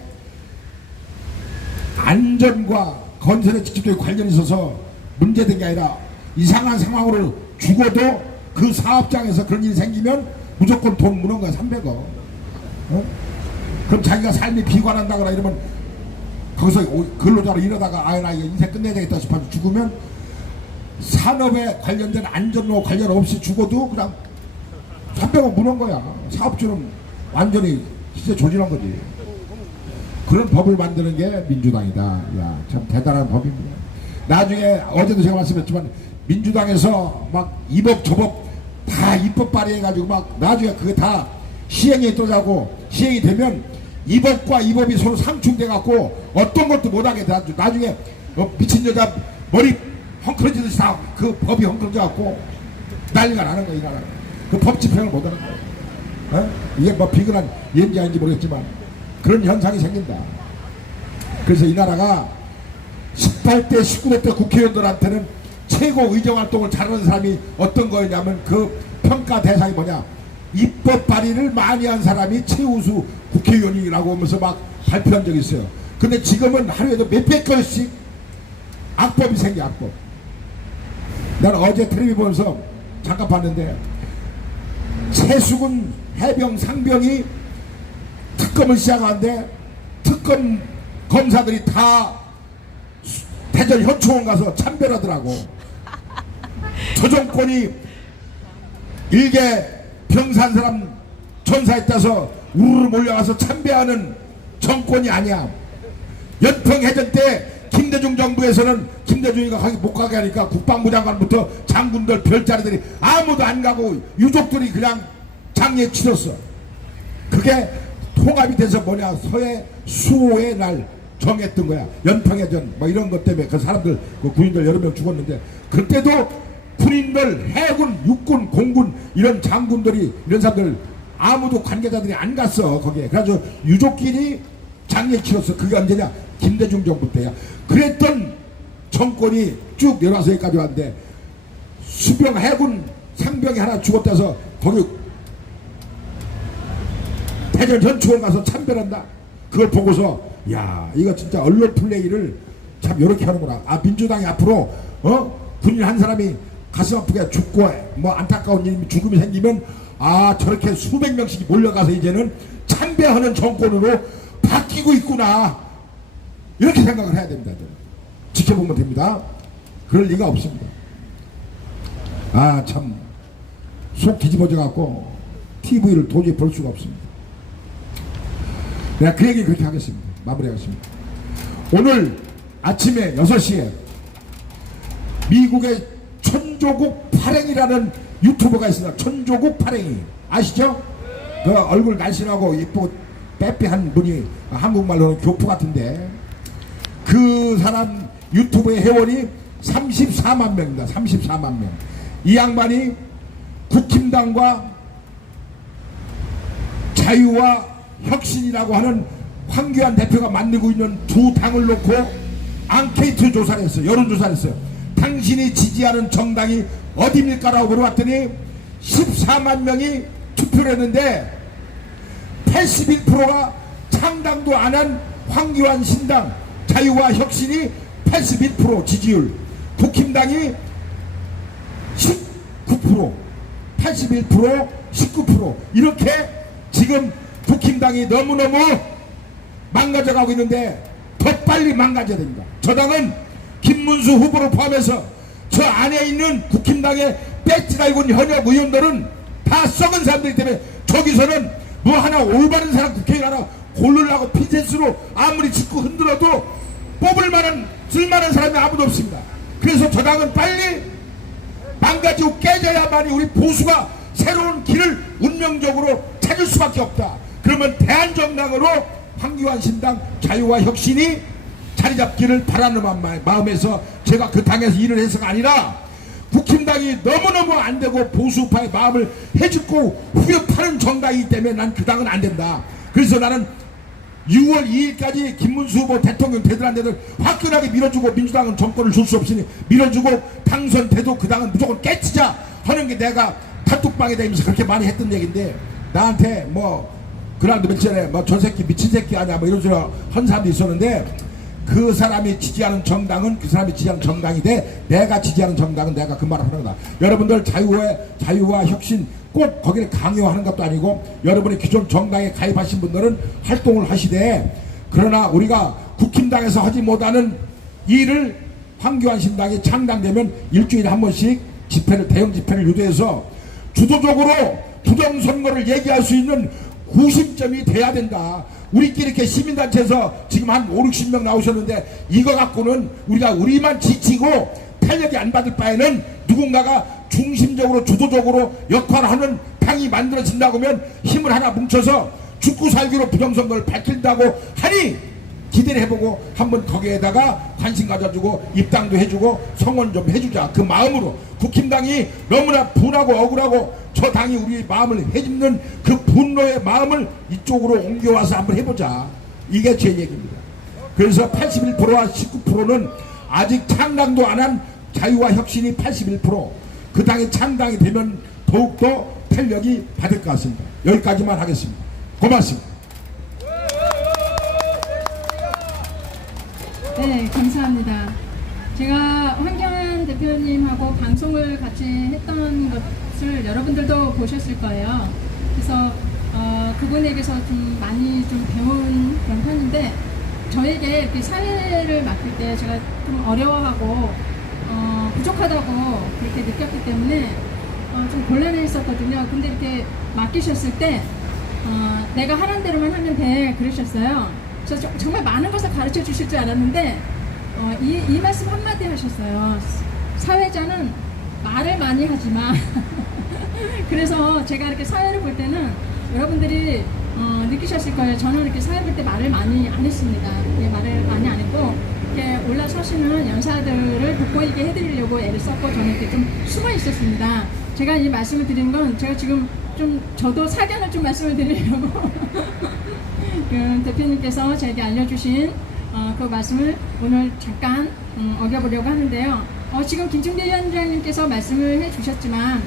안전과 건설에 직접적인 관련이 있어서 문제된 게 아니라 이상한 상황으로 죽어도 그 사업장에서 그런 일이 생기면 무조건 돈 무는 거야. 300억. 그럼 자기가 삶이 비관한다거나 이러면 거기서 근로자로 일하다가 나 이거 인생 끝내야 되겠다 싶어서 죽으면 산업에 관련된 안전로 관련 없이 죽어도 그냥 300억 무는 거야. 사업주는 완전히 진짜 조진한 거지. 그런 법을 만드는 게 민주당이다. 야, 참 대단한 법입니다. 나중에 어제도 제가 말씀했지만 민주당에서 막 이 법 저 법 다 입법 발의해가지고 막 나중에 그게 다 시행이 또자고 시행이 되면 이 법과 이 법이 서로 상충돼갖고 어떤 것도 못하게 돼. 나중에 미친 여자 머리 헝클어지듯이 다 그 법이 헝클어져갖고 난리가 나는 거야. 이 나라는 그 법 집행을 못하는 거야. 이게 뭐 비근한 예인지 아닌지 모르겠지만 그런 현상이 생긴다. 그래서 이 나라가 18대 19대 때 국회의원들한테는 최고 의정활동을 잘하는 사람이 어떤 거였냐면 그 평가 대상이 뭐냐, 입법 발의를 많이 한 사람이 최우수 국회의원이라고 하면서 막 발표한 적이 있어요. 근데 지금은 하루에도 몇백 건씩 악법이 생겨. 악법. 나는 어제 텔레비 보면서 잠깐 봤는데 최수근 해병 상병이 특검을 시작하는데 특검 검사들이 다 대전 현충원 가서 참배하더라고. 저 정권이 일개 병사한 사람 전사에 따서 우르르 몰려가서 참배하는 정권이 아니야. 연평해전 때 김대중 정부에서는 김대중이가 거기 못 가게 하니까 국방부 장관부터 장군들 별자리들이 아무도 안 가고 유족들이 그냥 장례 치렀어. 그게 통합이 돼서 뭐냐, 서해 수호의 날 정했던 거야. 연평해전 뭐 이런 것 때문에 그 사람들, 그 군인들 여러 명 죽었는데 그때도 군인들, 해군, 육군, 공군 이런 장군들이 이런 사람들 아무도 관계자들이 안 갔어 거기에. 그래가지고 유족끼리 장례 치렀어. 그게 언제냐, 김대중 정부 때야. 그랬던 정권이 쭉 내려와서 여기까지 왔는데 수병, 해군 상병이 하나 죽었다 해서 거기 대전 현충원 가서 참배한다. 그걸 보고서 야, 이거 진짜 언론 플레이를 참 이렇게 하는구나. 아, 민주당이 앞으로 군인 한 사람이 가슴 아프게 죽고 뭐 안타까운 일, 죽음이 생기면 아, 저렇게 수백 명씩 몰려가서 이제는 참배하는 정권으로 바뀌고 있구나, 이렇게 생각을 해야 됩니다. 지켜보면 됩니다. 그럴 리가 없습니다. 아, 참 속 뒤집어져 갖고 TV를 도저히 볼 수가 없습니다. 내가 그 얘기 그렇게 하겠습니다. 마무리하겠습니다. 오늘 아침에 6시에 미국의 천조국 파랭이라는 유튜버가 있습니다. 천조국 파랭이 아시죠? 그 얼굴 날씬하고 예쁘고 빼빼한 분이 한국말로는 교포 같은데, 그 사람 유튜브의 회원이 34만 명입니다. 34만 명. 이 양반이 국힘당과 자유와 혁신이라고 하는 황교안 대표가 만들고 있는 두 당을 놓고 앙케이트 조사를 했어요. 여론조사를 했어요. 당신이 지지하는 정당이 어디입니까라고 물어봤더니 14만 명이 투표를 했는데 81%가 창당도 안 한 황교안 신당 자유와 혁신이 81% 지지율, 국힘당이 19%, 81%, 19%, 이렇게 지금 국힘당이 너무너무 망가져가고 있는데 더 빨리 망가져야 됩니다. 저 당은 김문수 후보를 포함해서 저 안에 있는 국힘당의 배지 달고 있는 현역 의원들은 다 썩은 사람들이기 때문에 저기서는 뭐 하나 올바른 사람 국회의원 하나 고르려고 핀셋으로 아무리 짚고 흔들어도 뽑을 만한 쓸만한 사람이 아무도 없습니다. 그래서 저 당은 빨리 망가지고 깨져야만이 우리 보수가 새로운 길을 운명적으로 찾을 수밖에 없다. 그러면 대한정당으로 황교안 신당 자유와 혁신이 자리 잡기를 바라는 마음에서 제가 그 당에서 일을 해서가 아니라 국힘당이 너무너무 안 되고 보수파의 마음을 해집고 후벼파는 정당이기 때문에 난 그 당은 안 된다. 그래서 나는 6월 2일까지 김문수 후보 대통령 되더란 데들 화끈하게 밀어주고, 민주당은 정권을 줄 수 없으니 밀어주고 당선돼도 그 당은 무조건 깨치자 하는 게 내가 단톡방에 다니면서 그렇게 많이 했던 얘기인데, 나한테 뭐 그날도 며칠 전에 뭐 저 새끼 미친 새끼 아냐 뭐 이런 소리 한 사람도 있었는데, 그 사람이 지지하는 정당은 그 사람이 지지하는 정당이 돼, 내가 지지하는 정당은 내가 그 말을 하는 거다. 여러분들 자유와 혁신 꼭 거기를 강요하는 것도 아니고, 여러분이 기존 정당에 가입하신 분들은 활동을 하시되, 그러나 우리가 국힘당에서 하지 못하는 일을 황교안 신당이 창당되면 일주일에 한 번씩 대형 집회를 유도해서 주도적으로 부정선거를 얘기할 수 있는 구심점이 돼야 된다. 우리끼리 이렇게 시민단체에서 지금 한 5, 60명 나오셨는데 이거 갖고는 우리만 지치고 탄력이 안 받을 바에는 누군가가 중심적으로 주도적으로 역할하는 당이 만들어진다고 하면 힘을 하나 뭉쳐서 죽고 살기로 부정선거를 밝힌다고 하니 기대를 해보고 한번 거기에다가 관심 가져주고 입당도 해주고 성원 좀 해주자. 그 마음으로 국힘당이 너무나 분하고 억울하고 저 당이 우리 마음을 해집는 그 분노의 마음을 이쪽으로 옮겨와서 한번 해보자. 이게 제 얘기입니다. 그래서 81%와 19%는 아직 창당도 안 한 자유와 혁신이 81%, 그 당이 창당이 되면 더욱더 탄력이 받을 것 같습니다. 여기까지만 하겠습니다. 고맙습니다. 네, 감사합니다. 제가 황교안 대표님하고 방송을 같이 했던 것을 여러분들도 보셨을 거예요. 그래서 그분에게서 좀 많이 좀 배운 그런 편인데, 저에게 이렇게 사회를 맡길 때 제가 좀 어려워하고 부족하다고 그렇게 느꼈기 때문에 좀 곤란했었거든요. 근데 이렇게 맡기셨을 때 내가 하라는 대로만 하면 돼 그러셨어요. 그래서 정말 많은 것을 가르쳐 주실 줄 알았는데 이 말씀 한마디 하셨어요. 사회자는 말을 많이 하지만 그래서 제가 이렇게 사회를 볼 때는 여러분들이 느끼셨을 거예요. 저는 이렇게 사회 볼 때 말을 많이 안 했습니다. 말을 많이 안 했고, 이렇게 올라서시는 연사들을 돋보이게 해드리려고 애를 썼고, 저는 이렇게 좀 숨어 있었습니다. 제가 이 말씀을 드리는 건 제가 지금 좀 저도 사견을 좀 말씀을 드리려고 그 대표님께서 저에게 알려주신 그 말씀을 오늘 잠깐 어겨보려고 하는데요. 지금 김충대 위원장님께서 말씀을 해주셨지만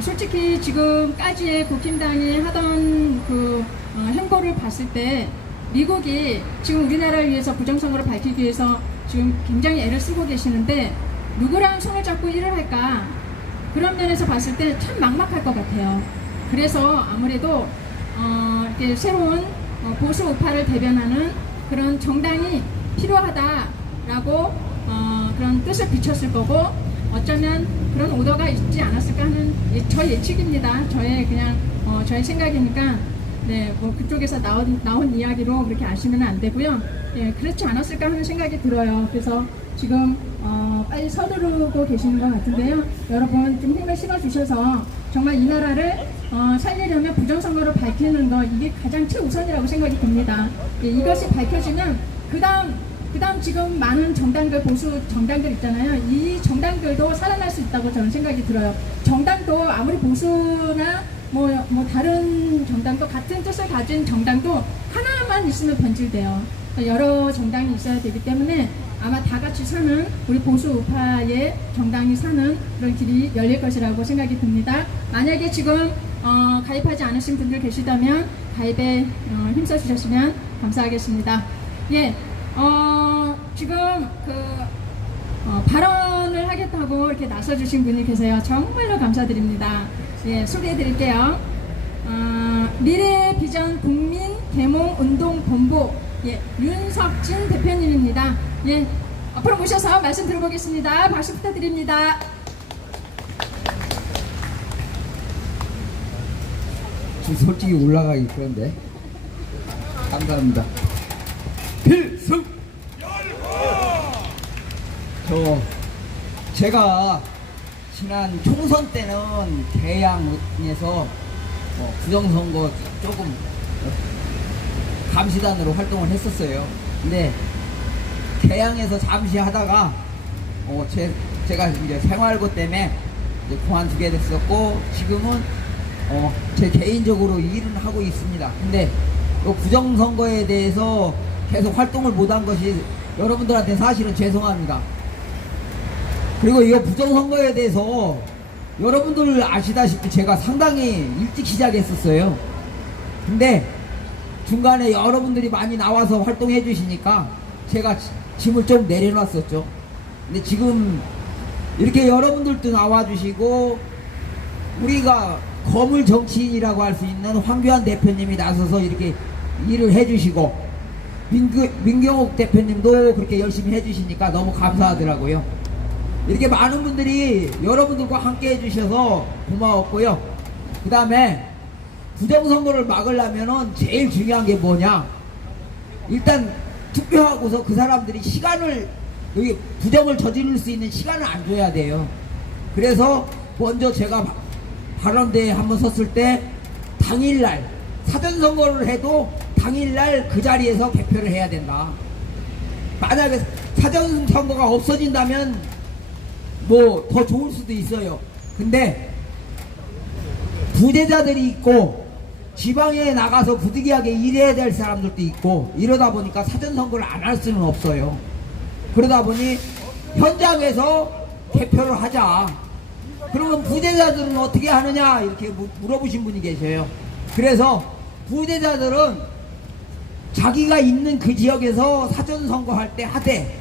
솔직히 지금까지의 국힘당이 하던 그 행보를 봤을 때 미국이 지금 우리나라를 위해서 부정선거를 밝히기 위해서 지금 굉장히 애를 쓰고 계시는데 누구랑 손을 잡고 일을 할까? 그런 면에서 봤을 때 참 막막할 것 같아요. 그래서 아무래도 이렇게 새로운 보수 우파를 대변하는 그런 정당이 필요하다라고 그런 뜻을 비췄을 거고, 어쩌면 그런 오더가 있지 않았을까 하는 저 예측입니다. 저의 그냥 저의 생각이니까 네, 뭐 그쪽에서 나온 이야기로 그렇게 아시면 안 되고요. 예, 그렇지 않았을까 하는 생각이 들어요. 그래서 지금 빨리 서두르고 계시는 것 같은데요. 여러분 좀 힘을 실어주셔서 정말 이 나라를 살리려면 부정선거를 밝히는 거, 이게 가장 최우선이라고 생각이 듭니다. 예, 이것이 밝혀지면 그 다음 지금 많은 정당들, 보수 정당들 있잖아요. 이 정당들도 살아날 수 있다고 저는 생각이 들어요. 정당도 아무리 보수나 뭐 다른 정당도, 같은 뜻을 가진 정당도 하나만 있으면 변질돼요. 여러 정당이 있어야 되기 때문에 아마 다 같이 사는, 우리 보수 우파의 정당이 사는 그런 길이 열릴 것이라고 생각이 듭니다. 만약에 지금 가입하지 않으신 분들 계시다면 가입에 힘써 주셨으면 감사하겠습니다. 예, 지금 발언을 하겠다고 이렇게 나서주신 분이 계세요. 정말로 감사드립니다. 예, 소개해 드릴게요. 미래 비전 국민 계몽 운동 본부, 예, 윤석진 대표님입니다. 예, 앞으로 모셔서 말씀 들어보겠습니다. 박수 부탁드립니다. 지금 솔직히 올라가기 그런데 감사합니다. 필승! 제가 지난 총선 때는 개양에서 부정선거 조금 감시단으로 활동을 했었어요. 근데 개양에서 잠시 하다가 제가 이제 생활고 때문에 이제 그만두게 됐었고, 지금은 제 개인적으로 일은 하고 있습니다. 근데 부정선거에 대해서 계속 활동을 못한 것이 여러분들한테 사실은 죄송합니다. 그리고 이 부정선거에 대해서 여러분들 아시다시피 제가 상당히 일찍 시작했었어요. 근데 중간에 여러분들이 많이 나와서 활동해 주시니까 제가 짐을 좀 내려놨었죠. 근데 지금 이렇게 여러분들도 나와주시고, 우리가 거물 정치인이라고 할 수 있는 황교안 대표님이 나서서 이렇게 일을 해주시고, 민경욱 대표님도 그렇게 열심히 해주시니까 너무 감사하더라고요. 이렇게 많은 분들이 여러분들과 함께 해주셔서 고마웠고요. 그 다음에 부정선거를 막으려면은 제일 중요한 게 뭐냐, 일단 투표하고서 그 사람들이 시간을, 여기 부정을 저지를 수 있는 시간을 안 줘야 돼요. 그래서 먼저 제가 발언대에 한번 섰을 때 당일날 사전선거를 해도 당일날 그 자리에서 개표를 해야 된다. 만약에 사전선거가 없어진다면 뭐 더 좋을 수도 있어요. 근데 부재자들이 있고 지방에 나가서 부득이하게 일해야 될 사람들도 있고, 이러다 보니까 사전선거를 안 할 수는 없어요. 그러다 보니 현장에서 개표를 하자. 그러면 부재자들은 어떻게 하느냐, 이렇게 물어보신 분이 계셔요. 그래서 부재자들은 자기가 있는 그 지역에서 사전선거 할 때 하되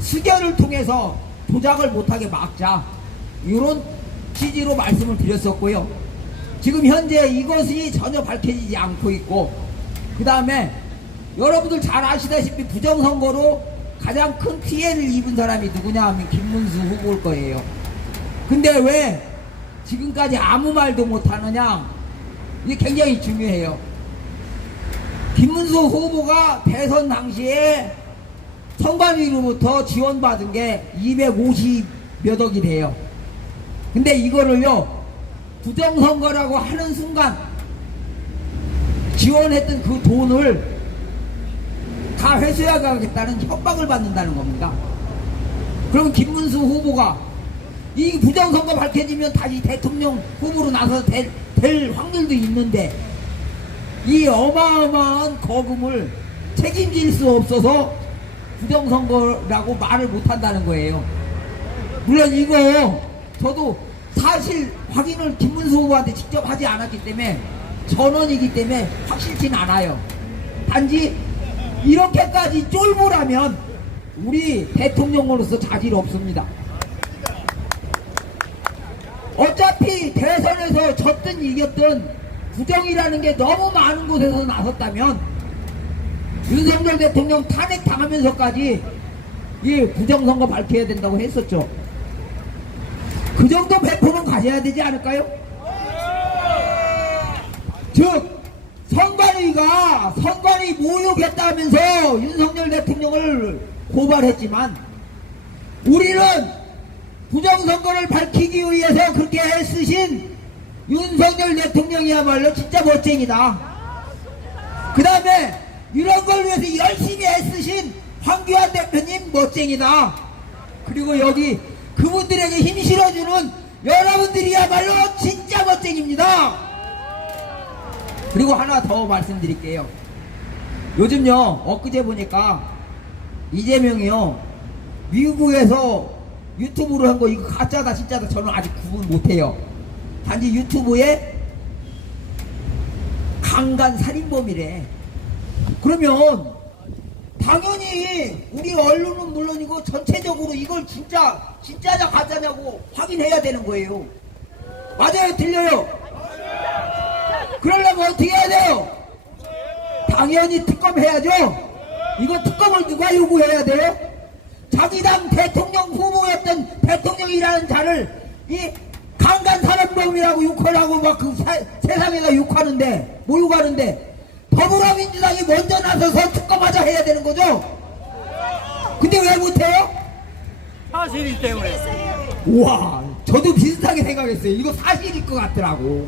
수결을 통해서 조작을 못하게 막자, 이런 취지로 말씀을 드렸었고요. 지금 현재 이것이 전혀 밝혀지지 않고 있고, 그 다음에 여러분들 잘 아시다시피 부정선거로 가장 큰 피해를 입은 사람이 누구냐 하면 김문수 후보일 거예요. 근데 왜 지금까지 아무 말도 못하느냐, 이게 굉장히 중요해요. 김문수 후보가 대선 당시에 선관위로부터 지원받은 게 250몇 억이 돼요. 근데 이거를요, 부정선거라고 하는 순간 지원했던 그 돈을 다 회수하겠다는 협박을 받는다는 겁니다. 그럼 김문수 후보가 이 부정선거 밝혀지면 다시 대통령 후보로 나서서 될 확률도 있는데, 이 어마어마한 거금을 책임질 수 없어서 부정선거라고 말을 못한다는 거예요. 물론 이거 저도 사실 확인을 김문수 후보한테 직접 하지 않았기 때문에, 전원이기 때문에 확실치는 않아요. 단지 이렇게까지 쫄보라면 우리 대통령으로서 자질 없습니다. 어차피 대선에서 졌든 이겼든 부정이라는 게 너무 많은 곳에서 나섰다면 윤석열 대통령 탄핵당하면서까지 이 부정선거 밝혀야 된다고 했었죠. 그 정도 배포는 가져야 되지 않을까요? 즉 선관위 모욕했다면서 윤석열 대통령을 고발했지만 우리는 부정선거를 밝히기 위해서 그렇게 애쓰신 윤석열 대통령이야말로 진짜 멋쟁이다. 그 다음에 이런 걸 위해서 열심히 애쓰신 황교안 대표님 멋쟁이다. 그리고 여기 그분들에게 힘 실어주는 여러분들이야말로 진짜 멋쟁입니다. 그리고 하나 더 말씀드릴게요. 요즘요 엊그제 보니까 이재명이요 미국에서 유튜브로 한 거 이거 가짜다 진짜다 저는 아직 구분 못해요. 단지 유튜브에 강간 살인범이래. 그러면 당연히 우리 언론은 물론이고 전체적으로 이걸 진짜냐 가짜냐고 확인해야 되는 거예요. 맞아요? 틀려요? 그러려면 어떻게 해야 돼요? 당연히 특검해야죠. 이거 특검을 누가 요구해야 돼요? 자기 당 대통령 후보였던 대통령이라는 자를 이 강간 살인범이라고 욕하라고 막 그 세상에가 욕하는데 뭐 욕하는데 더불어민주당이 먼저 나서서 특검하자 해야 되는 거죠? 근데 왜 못해요? 사실이기 때문에. 우와 저도 비슷하게 생각했어요. 이거 사실일 것 같더라고.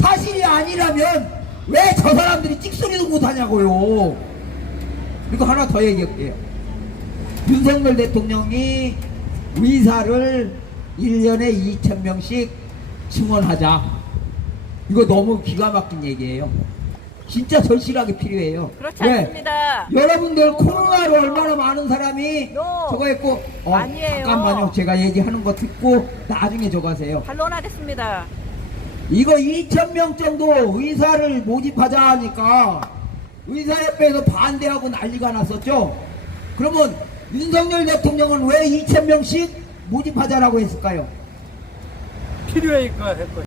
사실이 아니라면 왜 저 사람들이 찍소리도 못하냐고요. 그리고 하나 더 얘기할게요. 윤석열 대통령이 의사를 1년에 2,000명씩 증원하자. 이거 너무 기가 막힌 얘기예요. 진짜 절실하게 필요해요. 그렇지 왜? 않습니다. 여러분들 코로나로 얼마나 많은 사람이 No. 저거 했고 아니에요. 잠깐만요. 제가 얘기하는 거 듣고 나중에 저거 하세요. 반론하겠습니다. 이거 2,000명 정도 의사를 모집하자 하니까 의사협회에서 반대하고 난리가 났었죠. 그러면 윤석열 대통령은 왜 2,000명씩 모집하자라고 했을까요? 필요하니까 했고.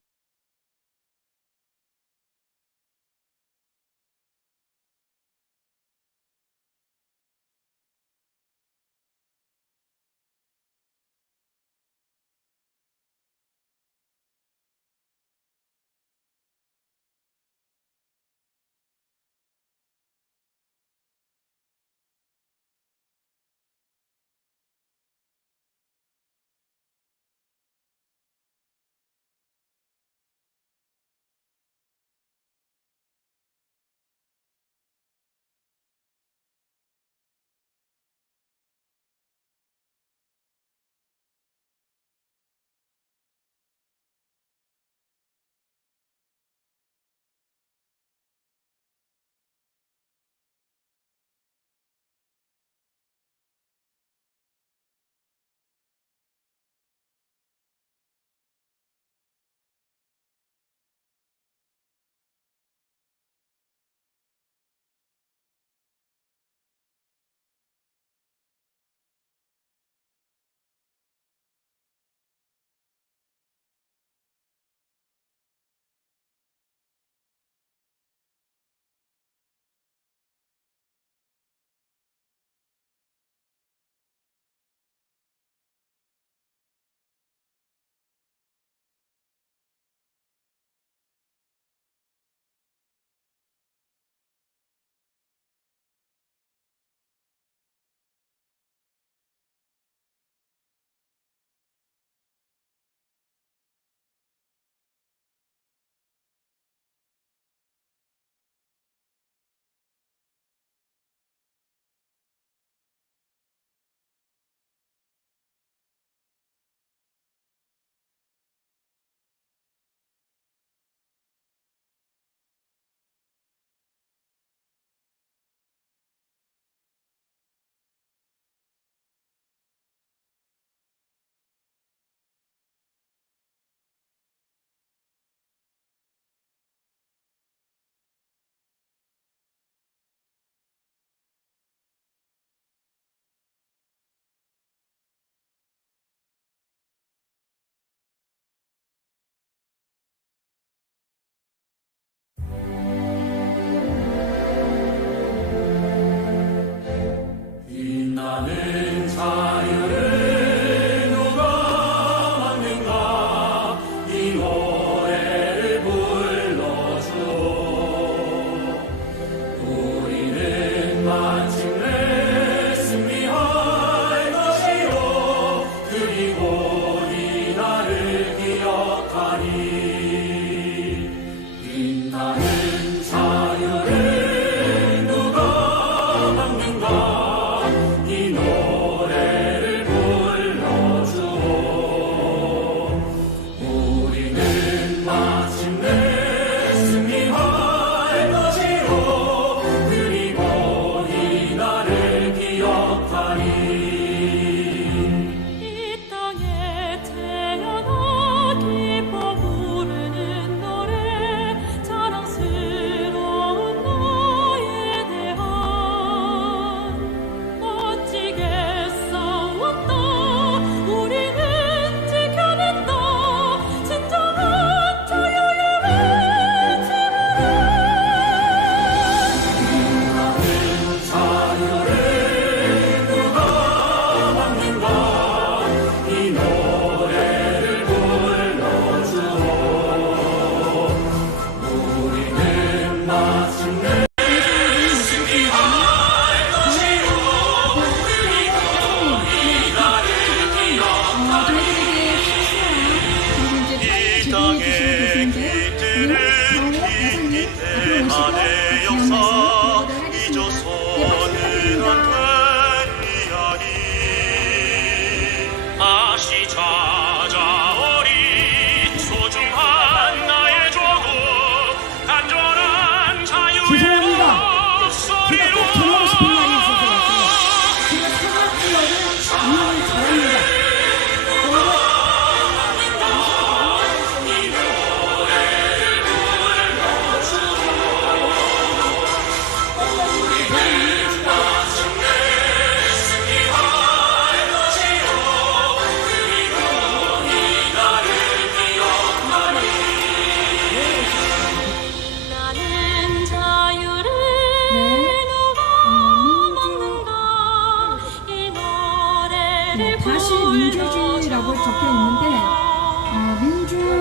승리할 것이요 그리고 이 날을 기억하리 이 땅에 태어나 기뻐 부르는 노래 자랑스러운 나에 대한 멋지게 싸웠다 우리는 지켜낸다 진정한 자유의 자유를 누가 막는가 이 노래를 불러주오 우리는 마침내 승리할 것이요 그리고 이 날을 이 땅의 길들을 대만의 역사 잊어서는 안 되리하니 다시 찾아오리 소중한 나의 조국 안전한 자유의 죄송합니다. 목소리로 제가 꼭 전하고 싶은 말이 있어서 제가 생각지어를 이해를 잘합니다. 나는 자유를 누가 막는가 이 노래를 다시 민주주의라고 적혀 있는데 민주와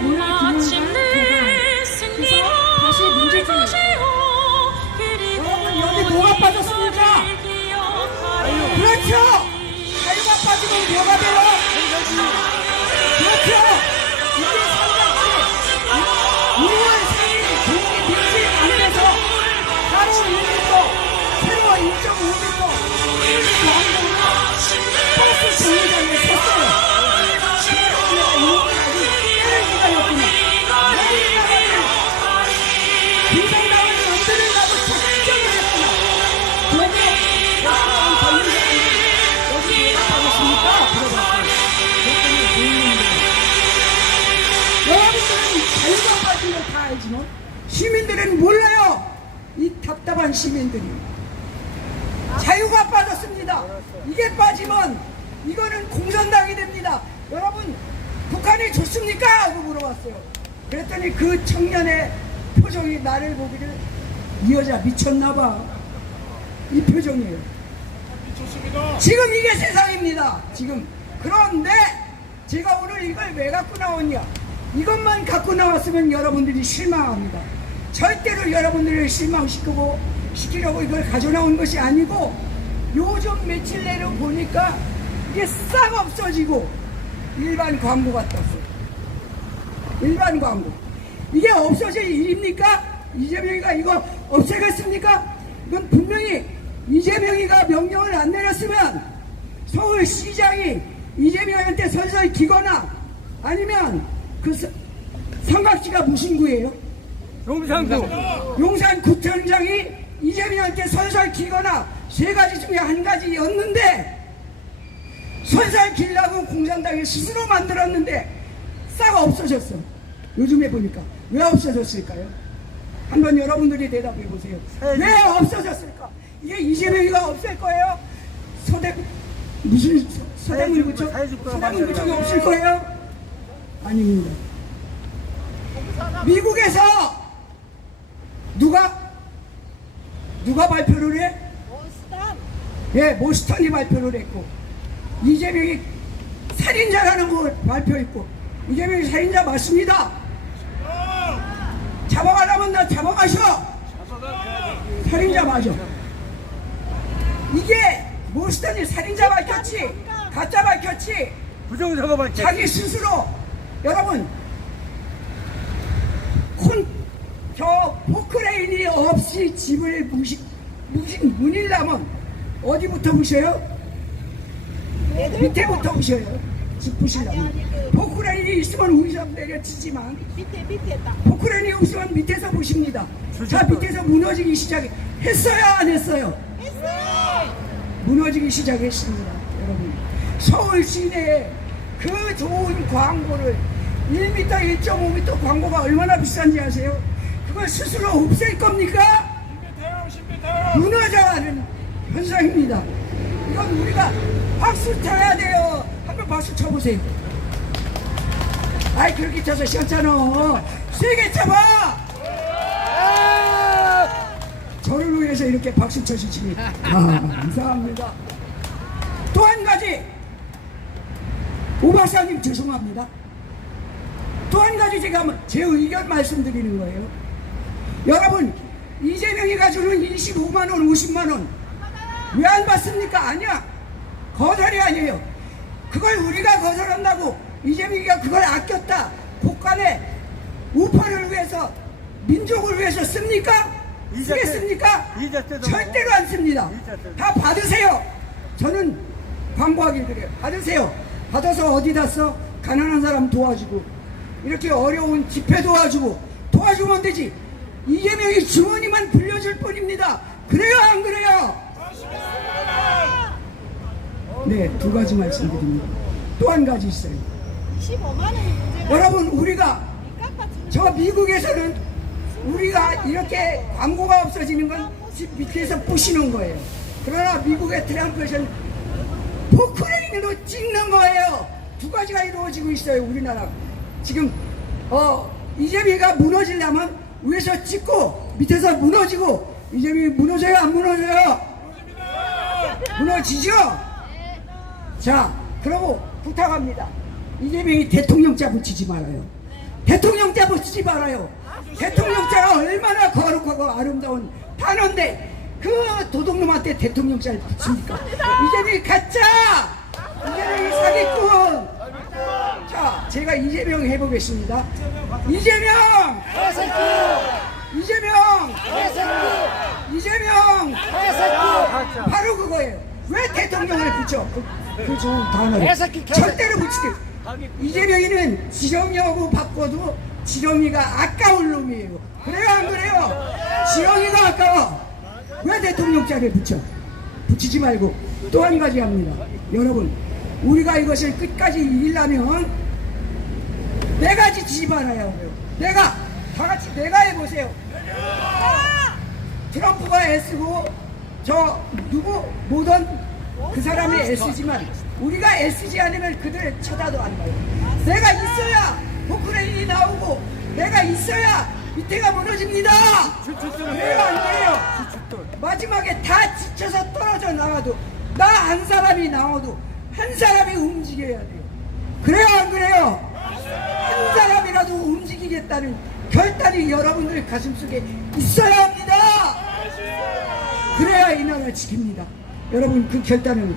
문화 균형과 개방 그래서 다시 민주주의 여러분 여기 뭐가 빠졌습니까? 그렇죠. 자유가 빠지면 뭐가 돼요? 그렇죠. 이게 상당히 우리의 삶이 동기 밀집 안 돼서 하루 1m, 세로 1.5m 이렇게 왕복으로 버스 정류장에 섰어요. 내가 여기까지 때려기다렸구나. 김성당은 남들을 나도 작정을 했구나. 그런데 여기는 정류장에 여기 왜 나가겠습니까? 물어봤어요. 그랬더니 보이는데 여러분들은 자유가 빠진 걸 다 알지만 시민들은 몰라요. 이 답답한 시민들이 자유가 빠졌습니다. 이게 빠지면 이거는 공산당이 됩니다. 여러분 북한이 좋습니까? 하고 물어봤어요. 그랬더니 그 청년의 표정이 나를 보기를 이 여자 미쳤나봐 이 표정이에요. 지금 이게 세상입니다. 지금 그런데 제가 오늘 이걸 왜 갖고 나왔냐, 이것만 갖고 나왔으면 여러분들이 실망합니다. 절대로 여러분들을 실망시키려고 이걸 가져나온 것이 아니고 요즘 며칠 내로 보니까 이게 싹 없어지고 일반 광고가 떴어요. 일반 광고. 이게 없어질 일입니까? 이재명이가 이거 없애겠습니까? 이건 분명히 이재명이가 명령을 안 내렸으면 서울시장이 이재명한테 설설 기거나 아니면 그 삼각지가 무슨 구예요? 용산구. 용산구청장이 이재명한테 설설 기거나 세 가지 중에 한 가지였는데 설설 길라고 공산당이 스스로 만들었는데 싹 없어졌어. 요즘에 보니까 왜 없어졌을까요? 한번 여러분들이 대답해 보세요. 왜 없어졌을까? 이게 이재명이가 없앨 거예요? 서대문구청이 없을 거예요? 아닙니다. 미국에서 누가 발표를 해? 예, 모스턴이 발표를 했고 이재명이 살인자라는 걸 발표했고 이재명이 살인자 맞습니다. 잡아가려면 나 잡아가셔. 살인자 맞아. 이게 모스턴이 살인자 밝혔지 가짜 밝혔지 부정사가 밝혔지. 자기 스스로. 여러분 포크레인이 없이 집을 문일라면 어디부터 부셔요? 밑에부터 부셔요. 집 부시려면 포크레인 포크레인이 있으면 위에서 내려치지만 포크레인이 없으면 밑에서 보십니다. 자, 밑에서 무너지기 시작했어요, 안 했어요? 무너지기 시작했습니다. 여러분, 서울 시내에 그 좋은 광고를 1m, 1.5m 광고가 얼마나 비싼지 아세요? 그걸 스스로 없앨 겁니까? 무너져가는 현상입니다. 이건 우리가 박수 쳐야 돼요. 한번 박수 쳐보세요. 아이, 그렇게 쳐서 쉬었잖아. 세게 쳐봐! 저를 위해서 이렇게 박수 쳐주시니 감사합니다. 또 한 가지, 오 박사님 죄송합니다. 또 한 가지 제가 제 의견 말씀드리는 거예요. 여러분, 이재명이 가지고는 25만원, 50만원 왜 안 받습니까? 아니야. 거절이 아니에요. 그걸 우리가 거절한다고 이재명이가 그걸 아꼈다, 곳간에 우파를 위해서, 민족을 위해서 씁니까? 쓰겠습니까? 절대로 안 씁니다. 다 받으세요. 저는 광고하길 그래요. 받으세요. 받아서 어디다 써? 가난한 사람 도와주고, 이렇게 어려운 집회 도와주면 되지. 이재명이 주머니만 불려줄 뿐입니다. 그래요, 안 그래요? 네, 두 가지 말씀드립니다. 또 한 가지 있어요. 15만 원이 문제가 여러분, 우리가 저 미국에서는 우리가 이렇게 광고가 없어지는 건 집 밑에서 부시는 거예요. 그러나 미국의 트럼프에서는 포크레인으로 찍는 거예요. 두 가지가 이루어지고 있어요. 우리나라 지금 이재명이가 무너지려면 위에서 찍고 밑에서 무너지고. 이재명이 무너져요, 안 무너져요? 무너지죠? 자, 그러고 부탁합니다. 이재명이 대통령자 붙이지 말아요. 대통령자 붙이지 말아요. 대통령자가 얼마나 거룩하고 아름다운 단어인데 그 도둑놈한테 대통령자를 붙입니까? 이재명이 가짜! 이재명이 사기꾼! 자, 제가 이재명 해보겠습니다. 이재명! 바로 그거예요. 왜 대통령을 붙여? 그 좋은 단어를 절대로 붙이지. 이재명이는 지렁이하고 바꿔도 지렁이가 아까울 놈이에요. 그래요, 안 그래요? 지렁이가 아까워. 왜 대통령자를 붙이지 말고. 또 한 가지 합니다. 여러분, 우리가 이것을 끝까지 이기려면 내가 지치지 말아야 해요. 다 같이 내가 해보세요. 트럼프가 애쓰고 모던 그 사람이 애쓰지만 우리가 애쓰지 않으면 그들 쳐다도 안 봐요. 내가 있어야 포크레인이 나오고, 내가 있어야 밑에가 무너집니다. 그래요, 안 돼요? 마지막에 다 지쳐서 떨어져 나가도, 나 한 사람이 나와도 한 사람이 움직여야 돼요. 그래요, 안 그래요? 한 사람이라도 움직이겠다는 결단이 여러분들 가슴속에 있어야 합니다. 그래야 이 나라를 지킵니다. 여러분, 그 결단은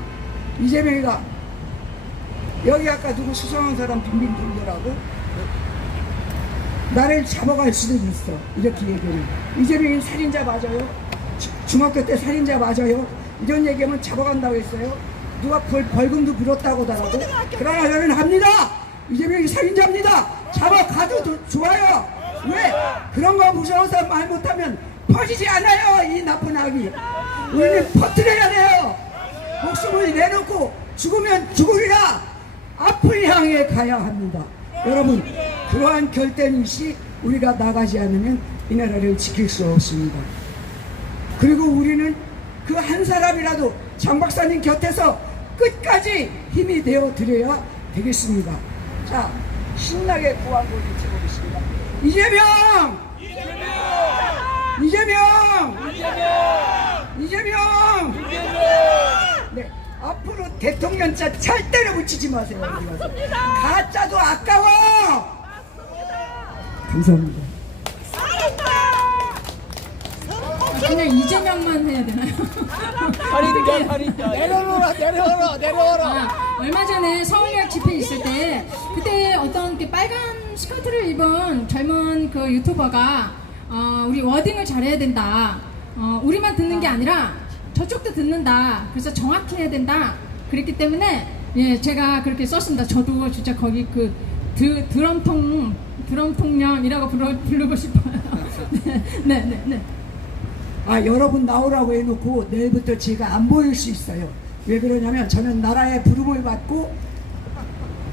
이재명이가 여기 아까 누구 수상한 사람 빙빙 돌더라고. 나를 잡아갈 수도 있어. 이렇게 얘기를. 이재명이 살인자 맞아요? 중학교 때 살인자 맞아요? 이런 얘기하면 잡아간다고 했어요. 누가 벌금도 물었다고 하더라고. 그러나 저는 합니다. 이재명이 살인자입니다. 잡아가도 좋아요. 왜? 그런 거 무서워서 말 못하면 퍼지지 않아요. 이 나쁜 악이. 우리는 퍼뜨려야 돼요. 목숨을 내놓고 죽으면 죽으리라. 앞을 향해 가야 합니다. 여러분, 그러한 결단이 우리가 나가지 않으면 이 나라를 지킬 수 없습니다. 그리고 우리는 그 한 사람이라도 장 박사님 곁에서 끝까지 힘이 되어 드려야 되겠습니다. 자, 신나게 구한곡 외쳐보겠습니다. 이재명! 네, 앞으로 대통령자 절대로 붙이지 마세요. 가짜도 아까워. 감사합니다. 그냥 이재명만 해야 되나요? 내려오라. 얼마 전에 서울역 집회 있을 때 그때 어떤 이렇게 빨간 스커트를 입은 젊은 그 유튜버가 우리 워딩을 잘해야 된다. 우리만 듣는 게 아니라 저쪽도 듣는다. 그래서 정확히 해야 된다. 그랬기 때문에 예, 제가 그렇게 썼습니다. 저도 진짜 거기 그 드럼통령이라고 부르고 싶어요. 네. 아, 여러분 나오라고 해놓고 내일부터 제가 안 보일 수 있어요. 왜 그러냐면 저는 나라의 부름을 받고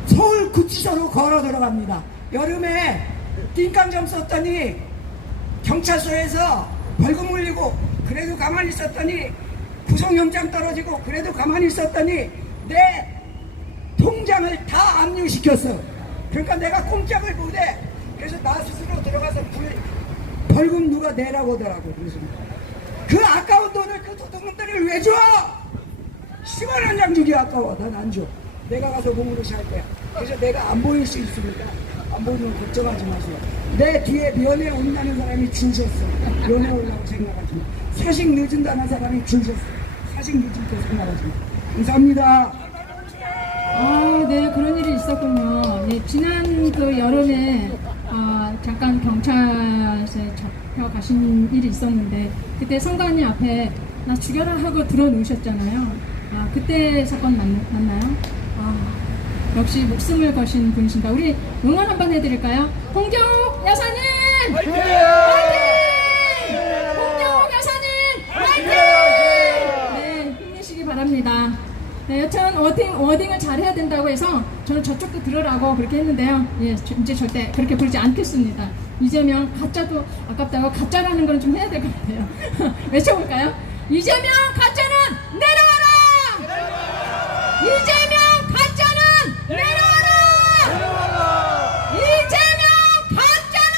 서울 구치소로 걸어 들어갑니다. 여름에 띵깡점 썼더니 경찰서에서 벌금 물리고 그래도 가만히 있었더니 구속영장 떨어지고 그래도 가만히 있었더니 내 통장을 다 압류시켰어. 그러니까 내가 꼼짝을 못해. 그래서 나 스스로 들어가서 벌금 누가 내라고 하더라고. 그래서 그 아까운 돈을 그 도둑놈들이 왜 줘? 10원 한 장 주기 아까워. 난 안 줘. 내가 가서 공무릇이 할 거야. 그래서 내가 안 보일 수 있으니까 안 보이면 걱정하지 마세요. 내 뒤에 면회 온다는 사람이 줄 섰어. 면회 오려고 생각하지 마. 사식 늦은다는 사람이 줄 섰어. 사식 늦을 거 생각하지 마. 감사합니다. 아, 네, 그런 일이 있었군요. 네, 지난 그 여름에 잠깐 경찰서에 잡혀가신 일이 있었는데 그때 선관위 앞에 나 죽여라 하고 들어놓으셨잖아요. 아, 그때 사건 맞나요? 아, 역시 목숨을 거신 분이신가. 우리 응원 한번 해드릴까요? 홍경욱 여사님! 화이팅! 홍경욱 여사님! 화이팅! 네, 힘내시기 바랍니다. 네, 여튼 워딩을 잘 해야 된다고 해서 저는 저쪽도 들으라고 그렇게 했는데요. 예, 이제 절대 그렇게 부르지 않겠습니다. 이재명 가짜도 아깝다고 가짜라는 건 좀 해야 될 것 같아요. 외쳐볼까요? 이재명 가짜는 내려와라! 이재명 가짜는 내려와라! 이재명 가짜는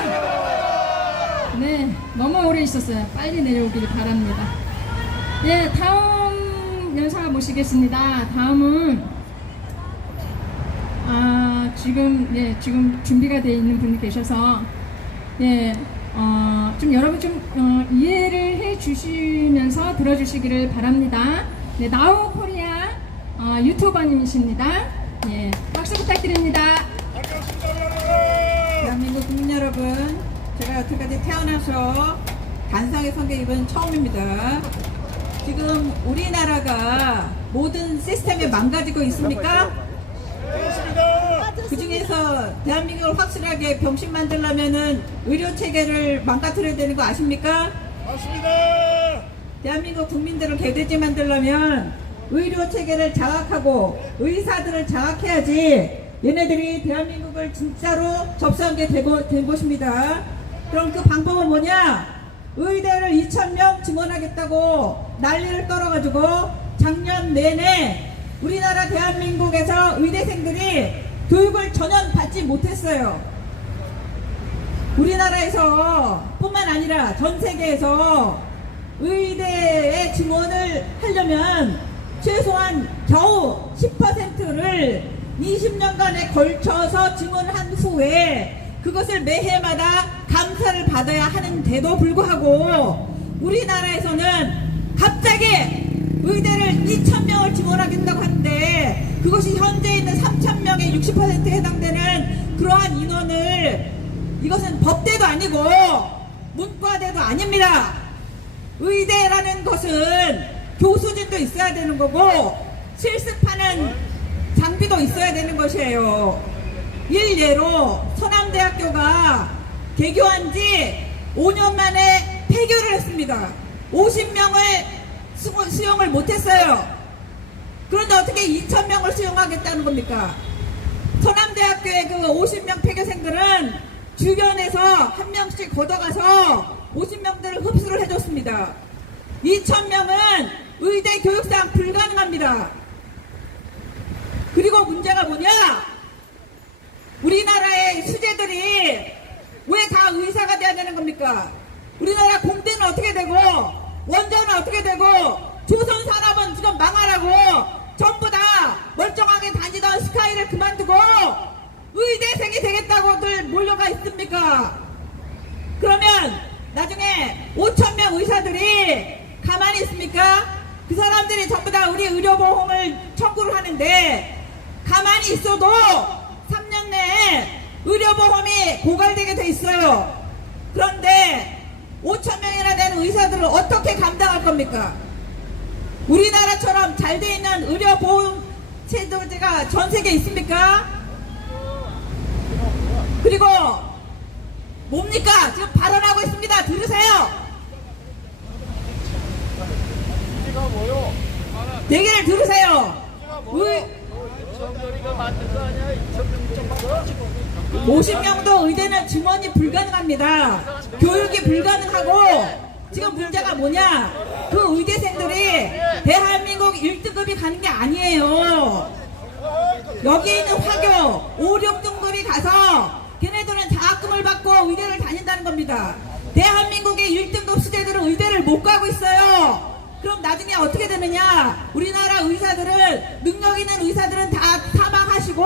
내려와라! 네, 너무 오래 있었어요. 빨리 내려오길 바랍니다. 예, 다음 연사 모시겠습니다. 다음은 지금 준비가 되어 있는 분이 계셔서 좀 여러분 좀 이해를 해 주시면서 들어주시기를 바랍니다. 네, 나우 코리아 유튜버님이십니다. 예, 박수 부탁드립니다. 대한민국 국민 여러분, 제가 여태까지 태어나서 간상의 선교 이번은 처음입니다. 지금 우리나라가 모든 시스템이 망가지고 있습니까? 그 중에서 대한민국을 확실하게 병신 만들려면은 의료 체계를 망가뜨려야 되는 거 아십니까? 맞습니다. 대한민국 국민들을 개돼지 만들려면 의료 체계를 장악하고 의사들을 장악해야지 얘네들이 대한민국을 진짜로 접수한 게 된 것입니다. 그럼 그 방법은 뭐냐? 의대를 2,000명 증원하겠다고 난리를 떨어가지고 작년 내내 우리나라 대한민국에서 의대생들이 교육을 전혀 받지 못했어요. 우리나라에서 뿐만 아니라 전 세계에서 의대에 증원을 하려면 최소한 겨우 10%를 20년간에 걸쳐서 증원한 후에 그것을 매해마다 감사를 받아야 하는데도 불구하고 우리나라에서는 갑자기 의대를 2,000명을 증원하겠다고 하는데 그것이 현재 있는 3,000명의 60%에 해당되는 그러한 인원을 이것은 법대도 아니고 문과대도 아닙니다. 의대라는 것은 교수진도 있어야 되는 거고 실습하는 장비도 있어야 되는 것이에요. 일례로 서남대학교가 개교한 지 5년 만에 폐교를 했습니다. 50명을 수용을 못했어요. 그런데 어떻게 2,000명을 수용하겠다는 겁니까? 서남대학교의 그 50명 폐교생들은 주변에서 한 명씩 걷어가서 50명들을 흡수를 해줬습니다. 2,000명은 의대 교육상 불가능합니다. 그리고 문제가 뭐냐? 우리나라의 수재들이 왜 다 의사가 돼야 되는 겁니까? 우리나라 공대는 어떻게 되고 원자는 어떻게 되고 조선산업은 지금 망하라고 전부 다 멀쩡하게 다니던 스카이를 그만두고 의대생이 되겠다고들 몰려가 있습니까? 그러면 나중에 5,000명 의사들이 가만히 있습니까? 그 사람들이 전부 다 우리 의료보험을 청구를 하는데 가만히 있어도 3년 내에 의료보험이 고갈되게 돼 있어요. 그런데 5,000명이나 되는 의사들을 어떻게 감당할 겁니까? 우리나라처럼 잘 돼 있는 의료보험 체조제가 전 세계에 있습니까? 그리고 뭡니까? 지금 발언하고 있습니다. 들으세요. 얘기를 들으세요. 50명도 의대는 증원이 불가능합니다. 교육이 불가능하고 지금 문제가 뭐냐? 그 의대생들이 대한민국 1등급이 가는 게 아니에요. 여기 있는 화교 5, 6등급이 가서 걔네들은 장학금을 받고 의대를 다닌다는 겁니다. 대한민국의 1등급 수재들은 의대를 못 가고 있어요. 그럼 나중에 어떻게 되느냐? 우리나라 의사들은, 능력 있는 의사들은 다 사망하시고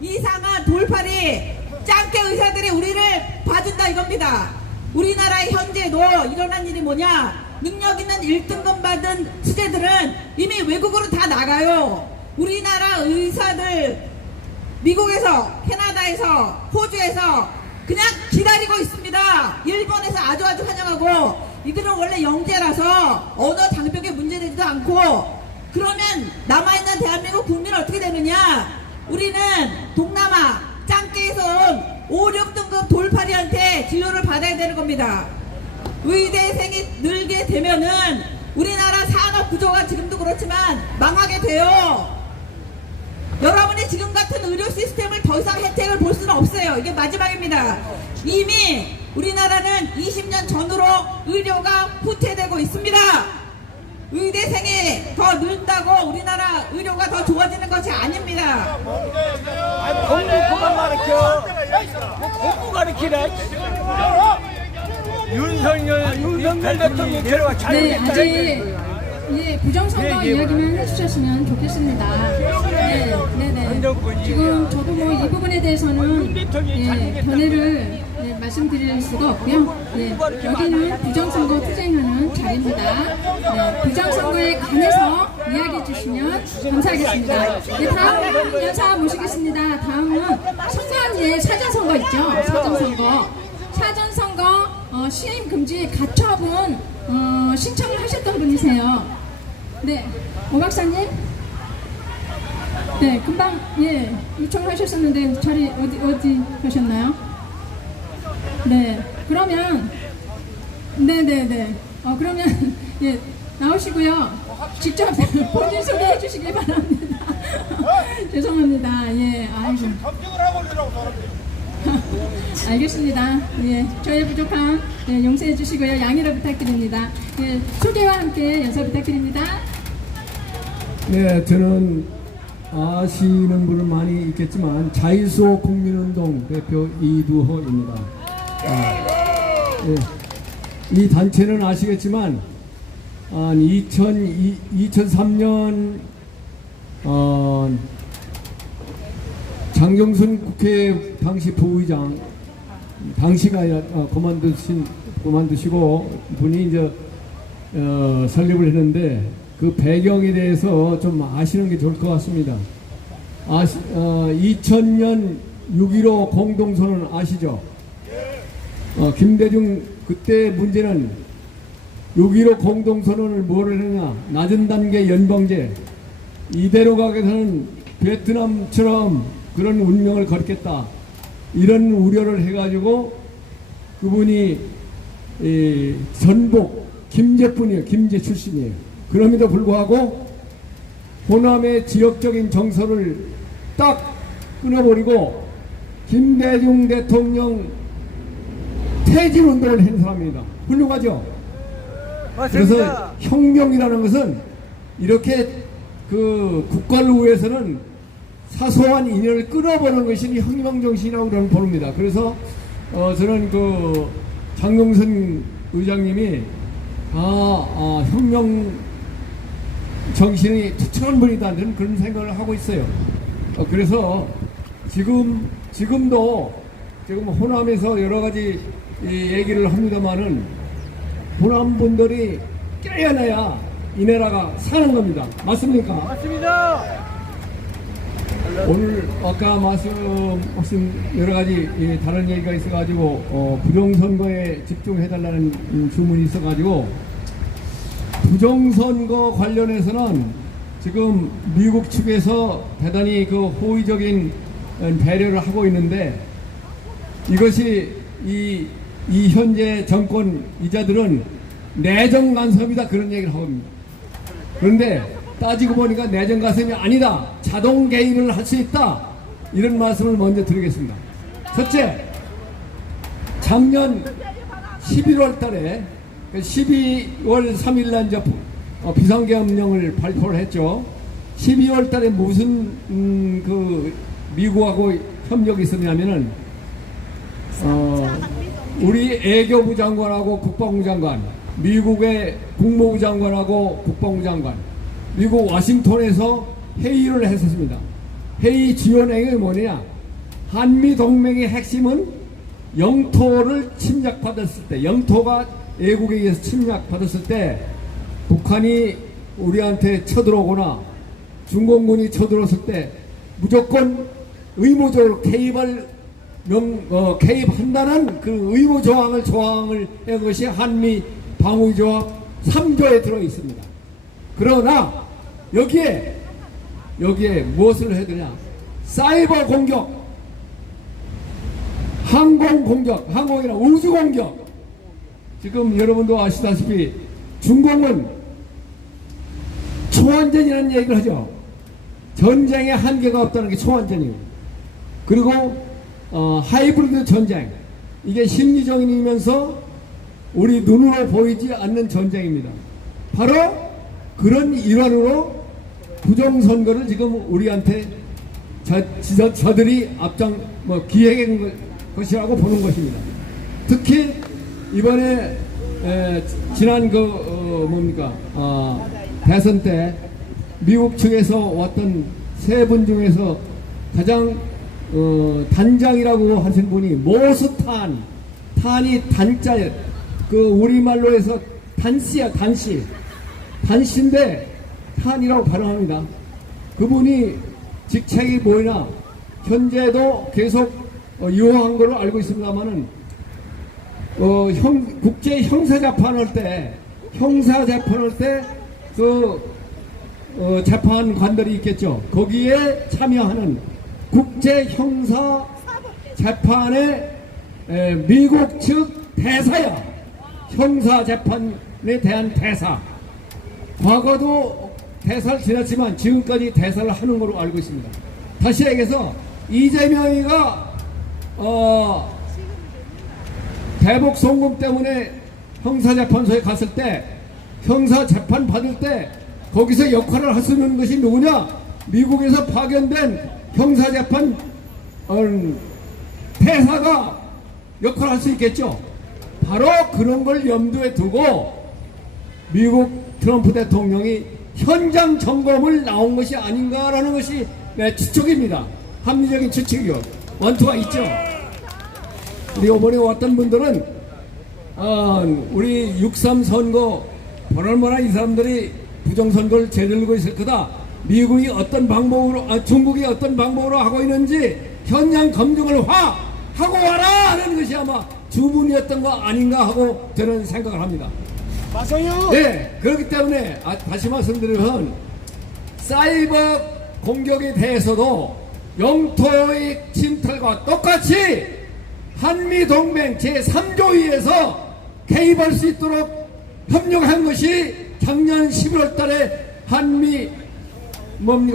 이상한 돌팔이 짱깨 의사들이 우리를 봐준다 이겁니다. 우리나라의 현재도 일어난 일이 뭐냐? 능력 있는 1등급 받은 수재들은 이미 외국으로 다 나가요. 우리나라 의사들 미국에서, 캐나다에서, 호주에서 그냥 기다리고 있습니다. 일본에서 아주 환영하고, 이들은 원래 영재라서 언어 장벽에 문제되지도 않고. 그러면 남아있는 대한민국 국민은 어떻게 되느냐? 우리는 동남아 짱깨에서 온 5, 6등급 돌팔이한테 진료를 받아야 되는 겁니다. 의대생이 늘게 되면은 우리나라 산업 구조가 지금도 그렇지만 망하게 돼요. 여러분이 지금 같은 의료 시스템을 더 이상 혜택을 볼 수는 없어요. 이게 마지막입니다. 이미 우리나라는 20년 전으로 의료가 후퇴되고 있습니다. 의대생이 더 는다고 우리나라 의료가 더 좋아지는 것이 아닙니다. 공부 그만 가르쳐. 공부 가르치래. 윤석열 대통령 데려와 네, 잘못했다. 아직 부정선거 이야기만 해주셨으면 좋겠습니다. 네. 지금 저도 뭐 이 부분에 대해서는 견해를 말씀드릴 수가 없고요. 여기는 부정선거 투쟁하는 자리입니다. 부정선거에 관해서 이야기해 주시면 감사하겠습니다. 다음 여사 모시겠습니다. 다음은 선거안제 사전선거 있죠. 사전선거 시행 금지 가처분 신청을 하셨던 분이세요. 네, 오 박사님. 네, 금방 요청을 하셨었는데 자리 어디 가셨나요? 네, 그러면 그러면 나오시고요. 직접 본인 소개해 주시기 바랍니다. 죄송합니다. 아이고. 알겠습니다. 저의 부족함 용서해 주시고요. 양해를 부탁드립니다. 소개와 함께 연설 부탁드립니다. 네, 저는 아시는 분은 많이 있겠지만 자유소 국민운동 대표 이두호입니다. 이 단체는 아시겠지만 2003년 장경순 국회 당시 부의장, 당시가 아니라 그만두시고 분이 이제 설립을 했는데 그 배경에 대해서 좀 아시는 게 좋을 것 같습니다. 2000년 6.15 공동선언 아시죠? 김대중 그때 문제는 6.15 공동선언을 뭐를 했냐? 낮은 단계 연방제, 이대로 가게서는 베트남처럼 그런 운명을 걸겠다, 이런 우려를 해가지고 그분이 전북 김제분이에요. 김제 출신이에요. 그럼에도 불구하고 호남의 지역적인 정서를 딱 끊어버리고 김대중 대통령 퇴진운동을 한 사람입니다. 훌륭하죠? 맞습니다. 그래서 혁명이라는 것은 이렇게 그 국가를 위해서는 사소한 인연을 끊어보는 것이 혁명 정신이라고 저는 봅니다. 그래서 저는 그 장경순 의장님이 혁명 정신이 투철한 분이다, 저는 그런 생각을 하고 있어요. 그래서 지금도 지금 호남에서 여러 가지 얘기를 합니다만은 호남 분들이 깨어나야 이 나라가 사는 겁니다. 맞습니까? 맞습니다. 오늘 아까 말씀하신 여러 가지 다른 얘기가 있어가지고 부정선거에 집중해달라는 주문이 있어가지고 부정선거 관련해서는 지금 미국 측에서 대단히 그 호의적인 배려를 하고 있는데 이것이 이 현재 정권 이자들은 내정 간섭이다 그런 얘기를 하고 있습니다. 그런데 따지고 보니까 내정 간섭이 아니다. 자동 개입을 할 수 있다. 이런 말씀을 먼저 드리겠습니다. 첫째, 작년 11월 달에 12월 3일 날 이제 비상계엄령을 발표를 했죠. 12월 달에 무슨 그 미국하고 협력이 있었냐면은 우리 외교부 장관하고 국방부 장관, 미국의 국무부 장관하고 국방부 장관, 미국 워싱턴에서 회의를 했었습니다. 회의 주요 내용이 뭐냐? 한미 동맹의 핵심은 영토를 침략받았을 때, 영토가 외국에 의해서 침략받았을 때 북한이 우리한테 쳐들어오거나 중공군이 쳐들어왔을 때 무조건 의무적으로 개입한다는 그 의무 조항을 한 것이 한미 방위조합 3조에 들어 있습니다. 그러나 여기에 무엇을 해야 되냐? 사이버 공격, 항공 공격, 항공이나 우주 공격. 지금 여러분도 아시다시피 중공은 초원전이라는 얘기를 하죠. 전쟁에 한계가 없다는 게 초원전이에요. 그리고 하이브리드 전쟁, 이게 심리전이면서 우리 눈으로 보이지 않는 전쟁입니다. 바로 그런 일환으로 부정선거를 지금 우리한테 저들이 기획한 것이라고 보는 것입니다. 특히 이번에 지난 대선 때 미국 측에서 왔던 세 분 중에서 가장 단장이라고 하신 분이 모스탄, 탄이 단자에 우리말로 해서 단씨야, 단씨인데 탄이라고 발음합니다. 그분이 직책이 뭐냐, 현재도 계속 유효한 걸로 알고 있습니다만은 국제 형사재판할 때 재판관들이 있겠죠. 거기에 참여하는 국제 형사 재판의 미국 측 대사야. 형사 재판에 대한 대사. 과거도 대사를 지났지만 지금까지 대사를 하는 걸로 알고 있습니다. 다시 얘기해서 이재명이가 대북 송금 때문에 형사재판소에 갔을 때, 형사재판 받을 때 거기서 역할을 할 수 있는 것이 누구냐? 미국에서 파견된 형사재판 대사가 역할을 할 수 있겠죠. 바로 그런 걸 염두에 두고 미국 트럼프 대통령이 현장 점검을 나온 것이 아닌가라는 것이 내 추측입니다. 합리적인 추측이요. 원투가 있죠. 우리 이번에 왔던 분들은 우리 6.3 선거 얼마나 이 사람들이 부정선거를 저지르고 있을 거다. 미국이 어떤 방법으로, 중국이 어떤 방법으로 하고 있는지 현장 검증을 하고 와라 하는 것이 아마 주문이었던 거 아닌가 하고 저는 생각을 합니다. 맞아요. 네, 그렇기 때문에 다시 말씀드리면 사이버 공격에 대해서도 영토의 침탈과 똑같이 한미동맹 제3조위에서 개입할 수 있도록 협력한 것이 작년 11월 달에 한미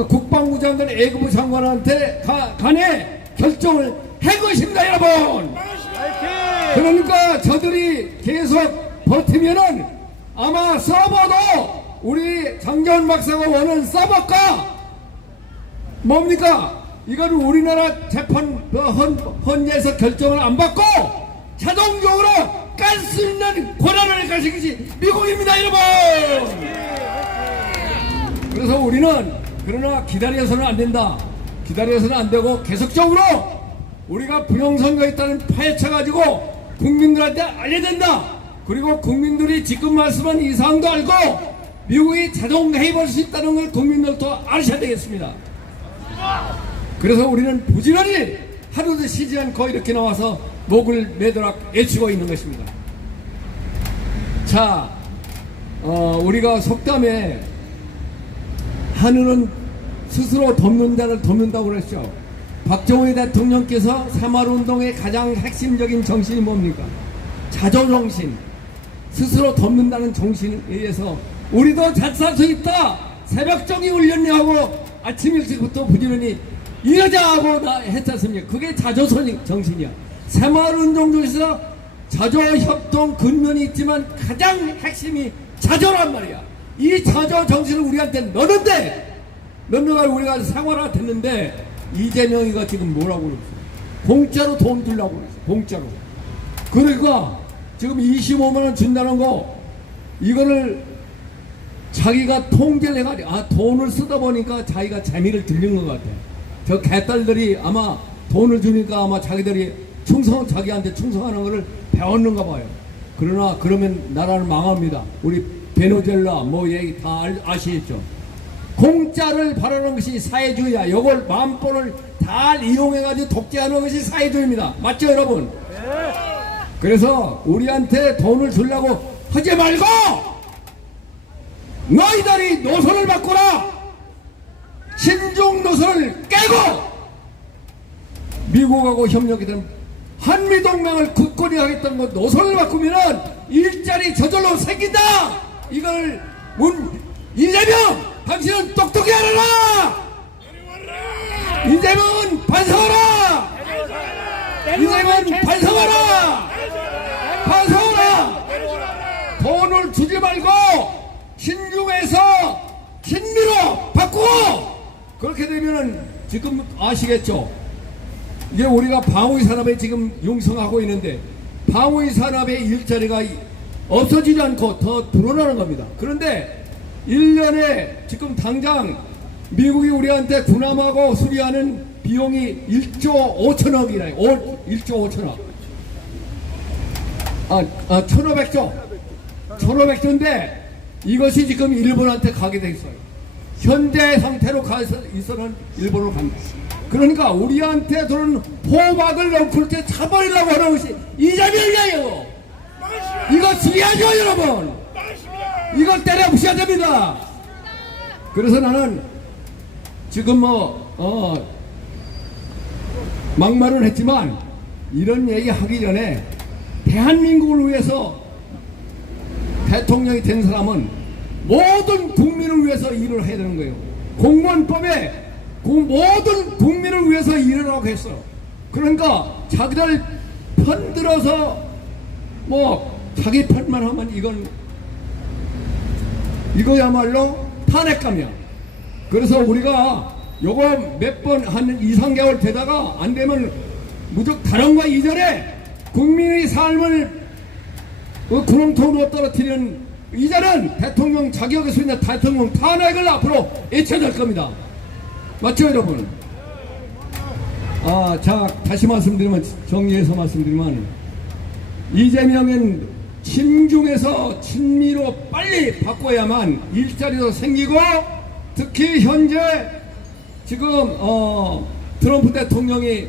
국방부 장관, 외교부 장관한테 간에 결정을 한 것입니다, 여러분. 그러니까 저들이 계속 버티면은 아마 서버도 우리 장재원 박사가 원하는 서버가 이거는 우리나라 재판 헌재에서 결정을 안 받고 자동적으로 깔 수 있는 권한을 가진 것이 미국입니다, 여러분. 그래서 우리는 그러나 기다려서는 안 된다. 기다려서는 안 되고 계속적으로 우리가 부정선거에 있다는 파헤쳐가지고 국민들한테 알려야 된다. 그리고 국민들이 지금 말씀한 이 사항도 알고 미국이 자동 개입할 수 있다는 걸 국민들도 아셔야 되겠습니다. 그래서 우리는 부지런히 하루도 쉬지 않고 이렇게 나와서 목을 매도록 외치고 있는 것입니다. 자, 우리가 속담에 하늘은 스스로 덮는 자를 덮는다고 그랬죠. 박정희 대통령께서 새마을운동의 가장 핵심적인 정신이 뭡니까? 자조정신, 스스로 덮는다는 정신에 의해서 우리도 잘 살 수 있다, 새벽정이 울렸냐 하고 아침 일찍부터 부지런히 이러자 하고 했지 않습니까? 그게 자조정신이야. 새마을운동 중에서 자조협동 근면이 있지만 가장 핵심이 자조란 말이야. 이 자조정신을 우리한테 넣는가 우리가 생활화 됐는데, 이재명이가 지금 뭐라고 그랬어? 공짜로 돈 주려고 그랬어. 공짜로. 그러니까 지금 25만원 준다는 거, 이거를 자기가 통제를 해가지고, 돈을 쓰다 보니까 자기가 재미를 들린 것 같아. 저 개딸들이 아마 돈을 주니까 아마 자기들이 자기한테 충성하는 거를 배웠는가 봐요. 그러나 그러면 나라는 망합니다. 우리 베네수엘라 뭐 얘기 다 아시겠죠? 공짜를 바라는 것이 사회주의야. 이걸 만번을 다 이용해가지고 독재하는 것이 사회주의입니다. 맞죠, 여러분? 그래서 우리한테 돈을 주려고 하지 말고 너희들이 노선을 바꾸라. 신중 노선을 깨고 미국하고 협력이 된 한미동맹을 굳건히 하겠다는 것, 노선을 바꾸면은 일자리 저절로 생긴다. 이걸 이재명, 당신은 똑똑히 알아라. 이재명은 반성하라. 이재명은 반성하라. 반성하라. 돈을 주지 말고 신중해서 친미로 바꾸고, 그렇게 되면은 지금 아시겠죠? 이게 우리가 방위 산업에 지금 융성하고 있는데, 방위 산업의 일자리가 없어지지 않고 더 불어나는 겁니다. 그런데 1년에 지금 당장 미국이 우리한테 군함하고 수리하는 비용이 1조 5천억이래요. 1조 5천억. 1,500조. 1,500조인데 이것이 지금 일본한테 가게 돼 있어요. 현재 상태로 가서 있어는 일본으로 간다. 그러니까 우리한테 들은 호박을 넝쿨 때 차버리려고 하는 것이 이재명이에요. 이거 지휘하죠, 여러분. 이걸 때려 부셔야 됩니다. 그래서 나는 지금 막말은 했지만 이런 얘기 하기 전에 대한민국을 위해서 대통령이 된 사람은 모든 국민을 위해서 일을 해야 되는 거예요. 공무원법에 모든 국민을 위해서 일을 하고 했어. 그러니까 자기들 편들어서 자기 편만 하면 이거야말로 탄핵감이야. 그래서 우리가 요거 몇 번 한 2-3개월 되다가 안 되면 무조건 다른 거 이전에 국민의 삶을 구렁텅이로 떨어뜨리는 이제는 대통령 자격에서 있는 대통령 탄핵을 앞으로 외쳐야 될 겁니다. 맞죠, 여러분? 자, 다시 말씀드리면, 정리해서 말씀드리면, 이재명은 친중에서 친미로 빨리 바꿔야만 일자리도 생기고, 특히 현재 지금 트럼프 대통령이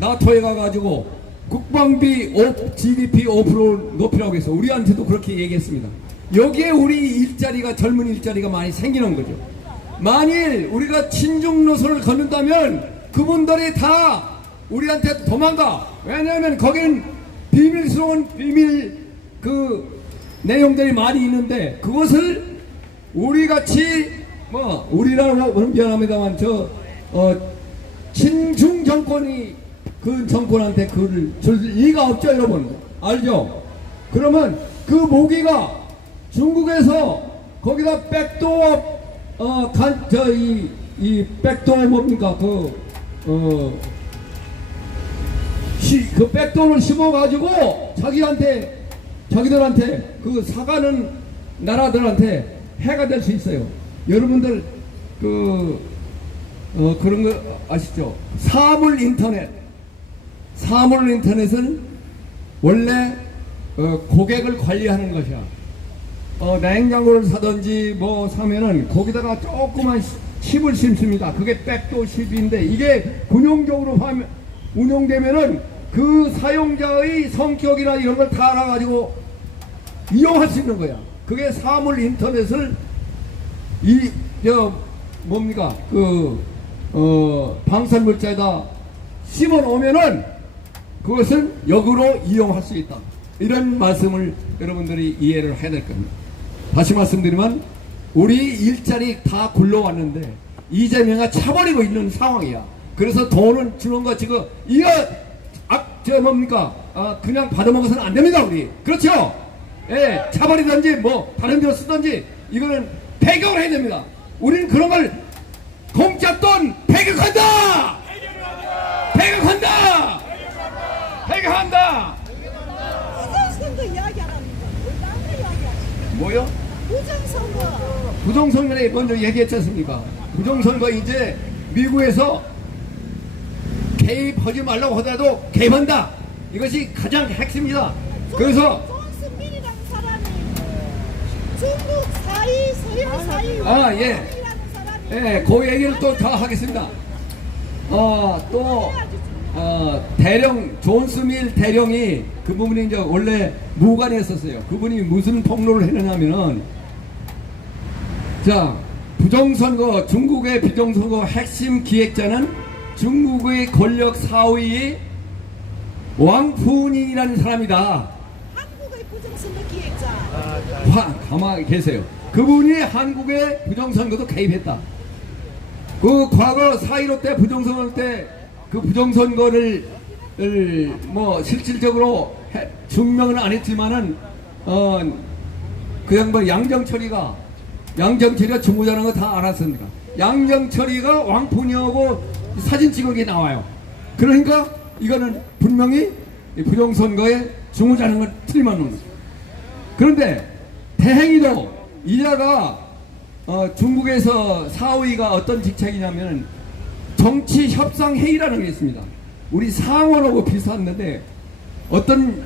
나토에 가가지고 국방비 GDP 5% 높이라고 해서 우리한테도 그렇게 얘기했습니다. 여기에 우리 일자리가, 젊은 일자리가 많이 생기는 거죠. 만일 우리가 친중 노선을 걷는다면 그분들이 다 우리한테 도망가. 왜냐하면 거긴 비밀스러운 비밀 내용들이 많이 있는데, 그것을 우리같이 우리라고 미안합니다만 친중 정권이 그 정권한테 그를 줄 리가 없죠, 여러분. 알죠? 그러면 그 모기가 중국에서 거기다 백도어 이 백도어 뭡니까? 그 백도어를 심어가지고 자기들한테 그 사가는 나라들한테 해가 될 수 있어요. 여러분들 그런 거 아시죠? 사물 인터넷은 원래 고객을 관리하는 것이야. 냉장고를 사든지 사면은 거기다가 조그만 칩을 심습니다. 그게 백도 칩인데, 이게 군용적으로 운용되면은 그 사용자의 성격이나 이런 걸 다 알아가지고 이용할 수 있는 거야. 그게 사물 인터넷을 뭡니까 방사능 물질에다 심어 놓으면은 그것은 역으로 이용할 수 있다. 이런 말씀을 여러분들이 이해를 해야 될 겁니다. 다시 말씀드리면 우리 일자리 다 굴러왔는데 이재명이 차버리고 있는 상황이야. 그래서 돈은 주는 거 지금 이거 그냥 받아먹어서는 안 됩니다. 우리 그렇죠? 예, 차버리든지 뭐 다른 데로 쓰든지 이거는 배격을 해야 됩니다. 우리는 그런 걸 공짜 돈 배격한다. 배격한다. 배격한다. 부정선거 이야기 안 합니까? 딴거 이야기하시죠. 뭐요? 부정선거. 부정선거에 먼저 얘기했지 않습니까? 부정선거 이제 미국에서 개입하지 말라고 하더라도 개입한다. 이것이 가장 핵심입니다. 그래서 존슨민이라는 사람이 중국 사이, 서일 사이 예. 예, 그 얘기를 또 다 하겠습니다. 대령 존스밀 대령이 그분이 이제 원래 무관에 있었어요. 그분이 무슨 폭로를 했느냐면은 자, 부정선거 중국의 부정선거 핵심 기획자는 중국의 권력 4위의 왕푸닝이라는 사람이다. 한국의 부정선거 기획자. 가만히 계세요. 그분이 한국의 부정선거도 개입했다. 그 과거 4.15 때 부정선거 때 그 부정선거를 뭐 실질적으로 증명은 안 했지만은 그 양반 양정철이가 중고자라는 거 다 알았습니다. 양정철이가 왕푸닝하고 사진 찍은 게 나와요. 그러니까 이거는 분명히 부정선거에 중고자라는 건 틀림없는 거죠. 그런데 대행이도 이자가 중국에서 4위가 어떤 직책이냐면 정치협상회의라는 게 있습니다. 우리 상원하고 비슷한데 어떤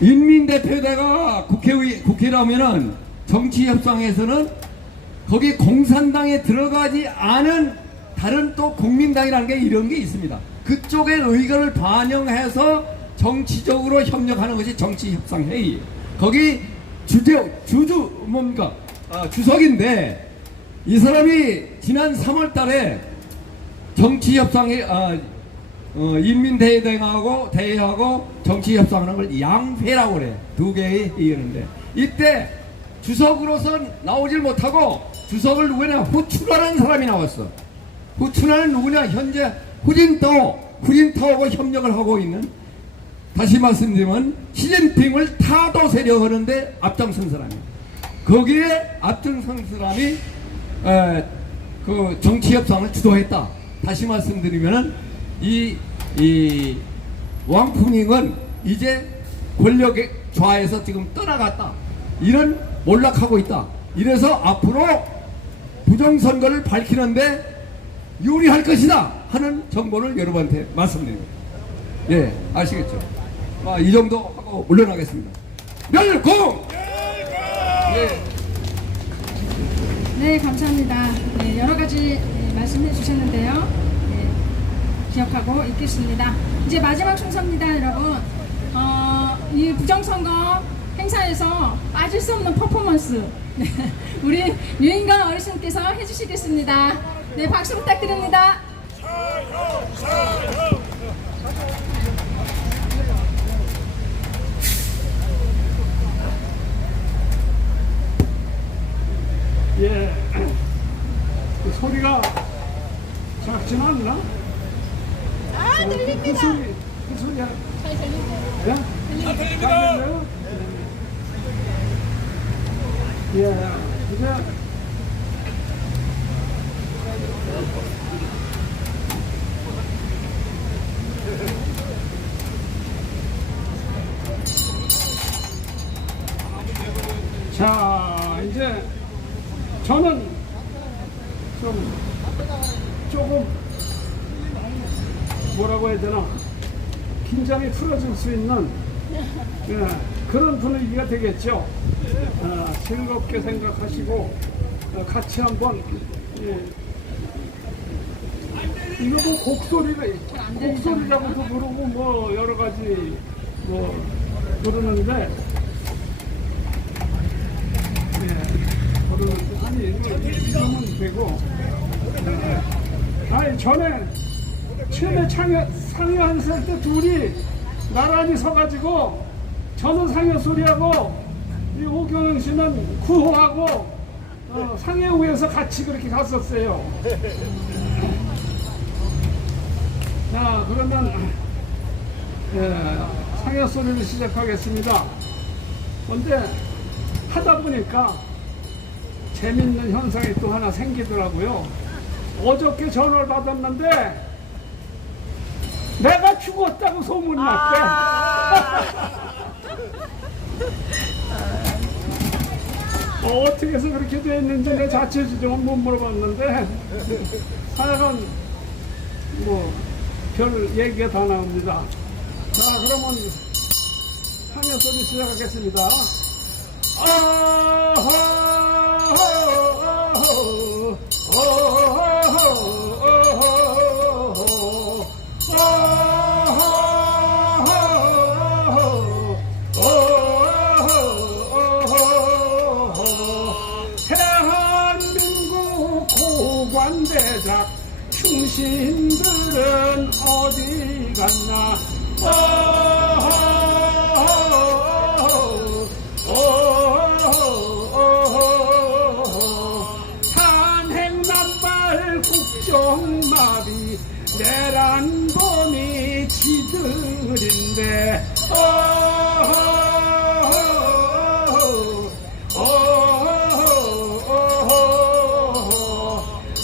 인민대표대가 국회라면은 정치협상에서는 거기 공산당에 들어가지 않은 다른 또 국민당이라는 게 이런 게 있습니다. 그쪽의 의견을 반영해서 정치적으로 협력하는 것이 정치협상회의예요. 거기 주석인데 이 사람이 지난 3월 달에 정치협상회 인민대회하고 대회하고 정치협상하는 걸 양회라고 그래. 두 개의 회의였는데 이때 주석으로선 나오질 못하고 주석을 누구냐 후춘하는 사람이 나왔어. 후춘하는 누구냐 현재 후진타오하고 협력을 하고 있는, 다시 말씀드리면 시진핑을 타도 세력하는데 앞장선 사람이에요. 거기에 앞장선 사람이 그 정치협상을 주도했다. 다시 말씀드리면은 이 왕푸닝은 이제 권력의 좌에서 지금 떠나갔다. 이런 몰락하고 있다. 이래서 앞으로 부정선거를 밝히는데 유리할 것이다 하는 정보를 여러분한테 말씀드립니다. 예, 아시겠죠? 이 정도 하고 물러나겠습니다. 멸공! 예. 네, 감사합니다. 네, 여러 가지 말씀해 주셨는데요. 네, 기억하고 있겠습니다. 이제 마지막 순서입니다, 여러분. 이 부정선거 행사에서 빠질 수 없는 퍼포먼스. 네, 우리 유인건 어르신께서 해주시겠습니다. 네, 박수 부탁드립니다. 예, 그 소리가 작진 않나? 들립니다. 그 소리야. 잘 들리세요? 예? 잘 들려요? 예, 이제 자, 이제 저는 조금 뭐라고 해야 되나, 긴장이 풀어질 수 있는 그런 분위기가 되겠죠. 즐겁게 생각하시고 같이 한번 이거 뭐 곡소리라고도 부르고 뭐 여러 가지 뭐 부르는데 부르는데 이러면 되고. 아니 전에 처음에 상여했을 때 둘이 나란히 서가지고 저는 상여 소리하고 이 오경영 씨는 구호하고 상여우에서 같이 그렇게 갔었어요. 자, 그러면 상여 소리를 시작하겠습니다. 그런데 하다 보니까 재밌는 현상이 또 하나 생기더라고요. 어저께 전화를 받았는데 내가 죽었다고 소문이 났대. 어떻게 해서 그렇게 됐는지 내 자체 지정은 못 물어봤는데 하여간 뭐 별 얘기가 다 나옵니다. 자, 그러면 상여 소리 시작하겠습니다. 대한민국 고관대작 충신들은 어디 갔나? 탄핵난발 국정마비 내란범이 지들인데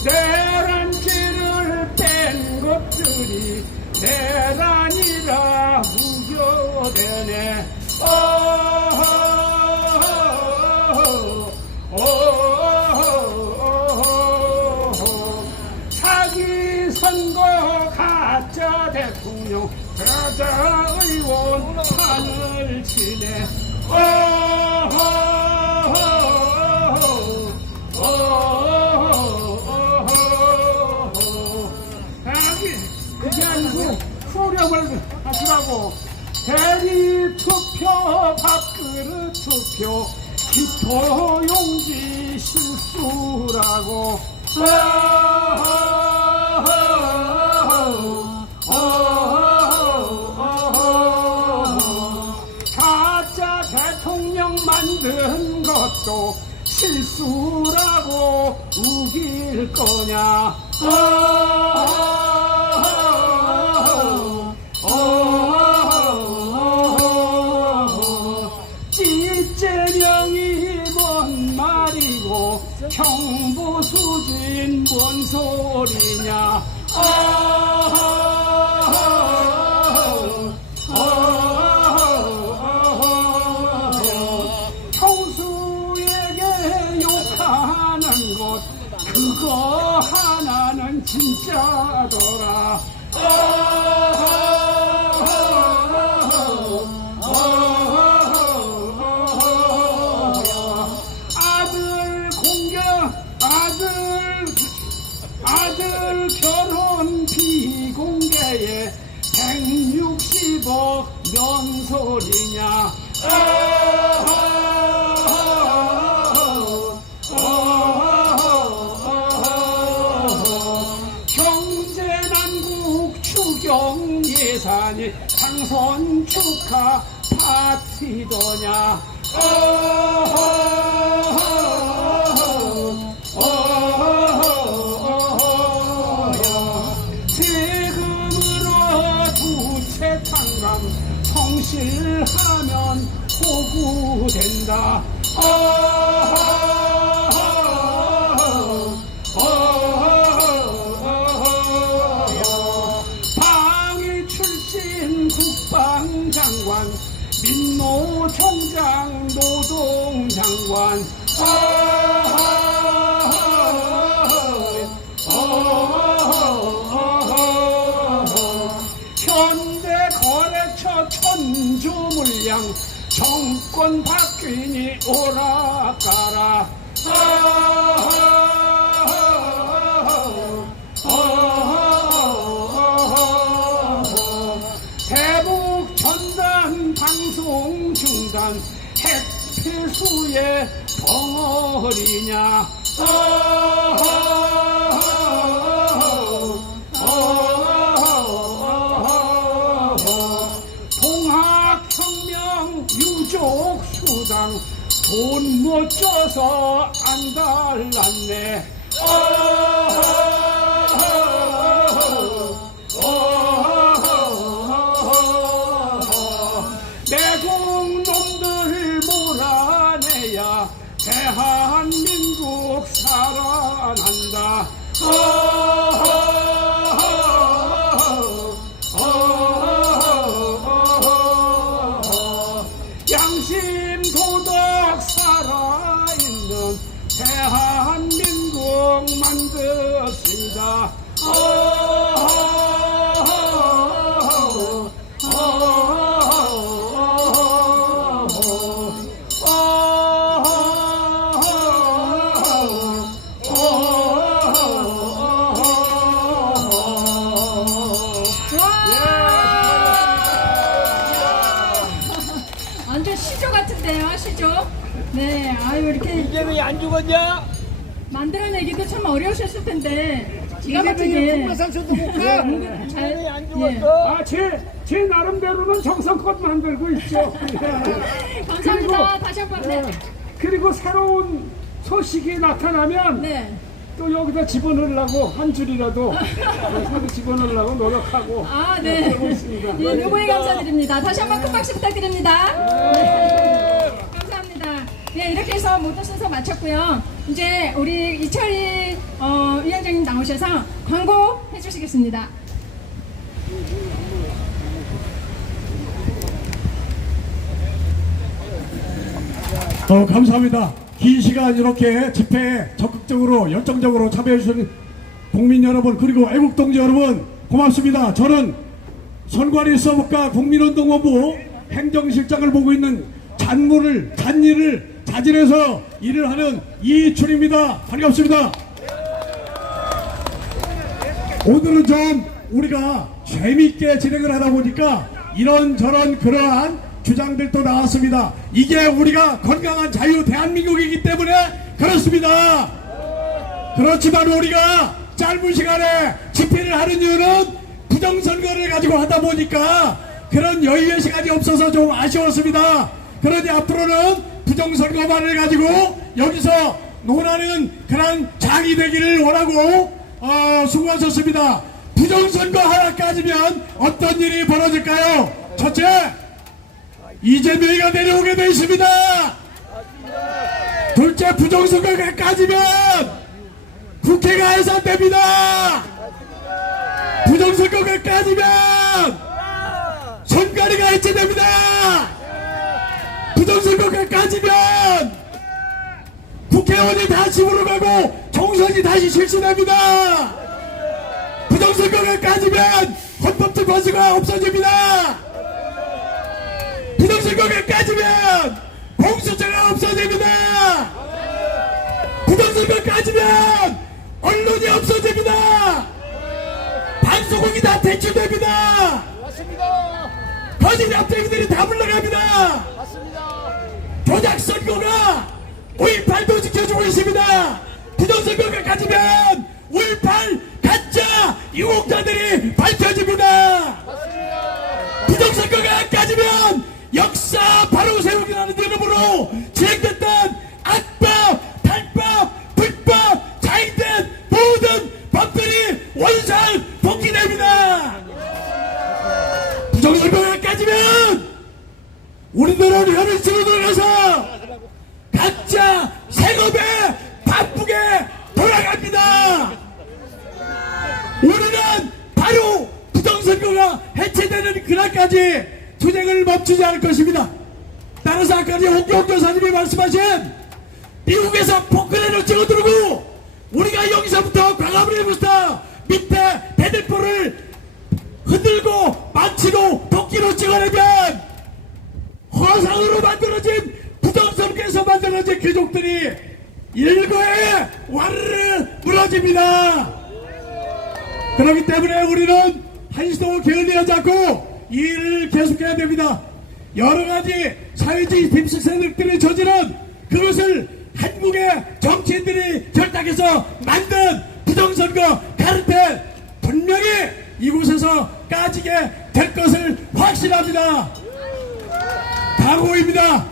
내란죄를 뺀 것들이 내란이라 우겨대네. 사기 선거 가짜 대통령 가짜 의원 판을 치네. 그게 아니고 후렴을 하시라고. 대리 투표 밥그릇 투표 기토용지 실수라고. 가짜 대통령 만든 것도 실수라고 우길 거냐. 찌제명이 뭔 말이고 경보수진 뭔 소리냐. 형수에게 욕하는 것 그거 하나는 진짜더라. 아들 결혼 비공개에 160억 면소리냐. 경제난국 추경 예산이 당선 축하 파티더냐. 세금으로 부채탕감 성실하면 호구된다. 방위 출신 국방장관 민노총장 노동장관 현대거래처 천조물량 정권 바뀌니 오락가라. 대북 전단 방송 중단 핵폐수의 벙어리냐. 통합혁명 유족수당 돈 못 줘서 안 달랐네. 내국놈들 몰아내야 대한민국 살아난다. 양심 도덕 살아있는 대한민국 만듭시다. 완전 시조 같은데요, 시조. 네, 아유 이렇게 이재명이 안 죽었냐? 만들어내기도 참 어려우셨을 텐데 이재명이 풍마산천도 못 가. 잘 안 죽었어. 아, 제 나름대로는 정성껏 만들고 있죠. 감사합니다. 다시 한번 네. 그리고 새로운 소식이 나타나면 네. 또 여기다 집어넣으려고 한 줄이라도 새로 집어넣으려고 노력하고 아, 네. 그러고 있습니다. 네, 요거에 감사드립니다. 다시 한번 큰 박수 부탁드립니다. 네. 감사합니다. 네, 이렇게 해서 모든 순서 마쳤고요. 이제 우리 이철희 위원장님 나오셔서 광고 해주시겠습니다. 감사합니다. 긴 시간 이렇게 집회에 적극적으로 열정적으로 참여해 주신 국민 여러분 그리고 애국 동지 여러분 고맙습니다. 저는 선관위 서북과 국민운동본부 행정실장을 보고 있는 잔일을 자진해서 일을 하는 이춘입니다. 반갑습니다. 오늘은 좀 우리가 재미있게 진행을 하다 보니까 이런저런 그러한 주장들도 나왔습니다. 이게 우리가 건강한 자유 대한민국이기 때문에 그렇습니다. 그렇지만 우리가 짧은 시간에 집회를 하는 이유는 부정선거를 가지고 하다 보니까 그런 여유의 시간이 없어서 좀 아쉬웠습니다. 그러니 앞으로는 부정선거만을 가지고 여기서 논하는 그런 장이 되기를 원하고 수고하셨습니다. 부정선거 하나까지면 어떤 일이 벌어질까요? 첫째, 이재명이가 내려오게 되어 있습니다. 둘째, 부정선거가 까지면 국회가 해산됩니다. 부정선거가 까지면 선관위가 해체됩니다. 부정선거가 까지면 국회의원이 다 집으로 가고 총선이 다시 실시됩니다. 부정선거가 까지면 헌법적 권수가 없어집니다. 부정선거가 까지면 공수처가 없어집니다. 부정선거 까지면 언론이 없어집니다. 방송국이 다 퇴출됩니다. 거짓 앞대기들이 다 물러갑니다. 조작선거가 5.18도 지켜주고 있습니다. 부정선거가 까지면 5.18 가짜 유공자들이 밝혀집니다. 부정선거가 까지면 역사 바로 세우기라는 이름으로 진행됐던 악법, 탈법, 불법, 자행된 모든 법들이 원살 복귀됩니다. 부정선거가 까지면 우리들은 혀를 치고 들어가서 각자 생업에 바쁘게 돌아갑니다. 우리는 바로 부정선거가 해체되는 그날까지 투쟁을 멈추지 않을 것입니다. 따라서 아까 홍경호 교사님이 말씀하신 미국에서 포크레인을 찍어들고 우리가 여기서부터 광화문에부터 밑에 대들보를 흔들고 만치고 도끼로 찍어내면 허상으로 만들어진 부정선거에서 만들어진 귀족들이 일거에 와르르 무너집니다. 그렇기 때문에 우리는 한시도 게을리하지 않고 이 일을 계속해야 됩니다. 여러가지 사회주의 딥스세력들이 저지른 그것을 한국의 정치인들이 결탁해서 만든 부정선거 카르텔 분명히 이곳에서 까지게 될 것을 확신합니다. 각오입니다.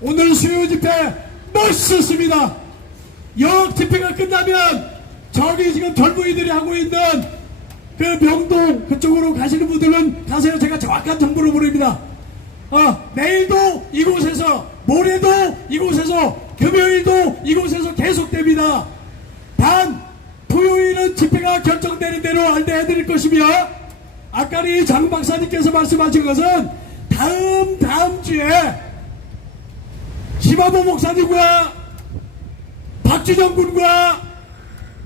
오늘 수요 집회 멋있었습니다. 역 집회가 끝나면 저기 지금 젊은이들이 하고 있는 그 명동 그쪽으로 가시는 분들은 가세요. 제가 정확한 정보를 모릅니다. 내일도 이곳에서, 모레도 이곳에서, 금요일도 이곳에서 계속됩니다. 단 토요일은 집회가 결정되는 대로 안내해드릴 것이며, 아까 이 장 박사님께서 말씀하신 것은 다음 주에 심화보 목사님과 박주정 군과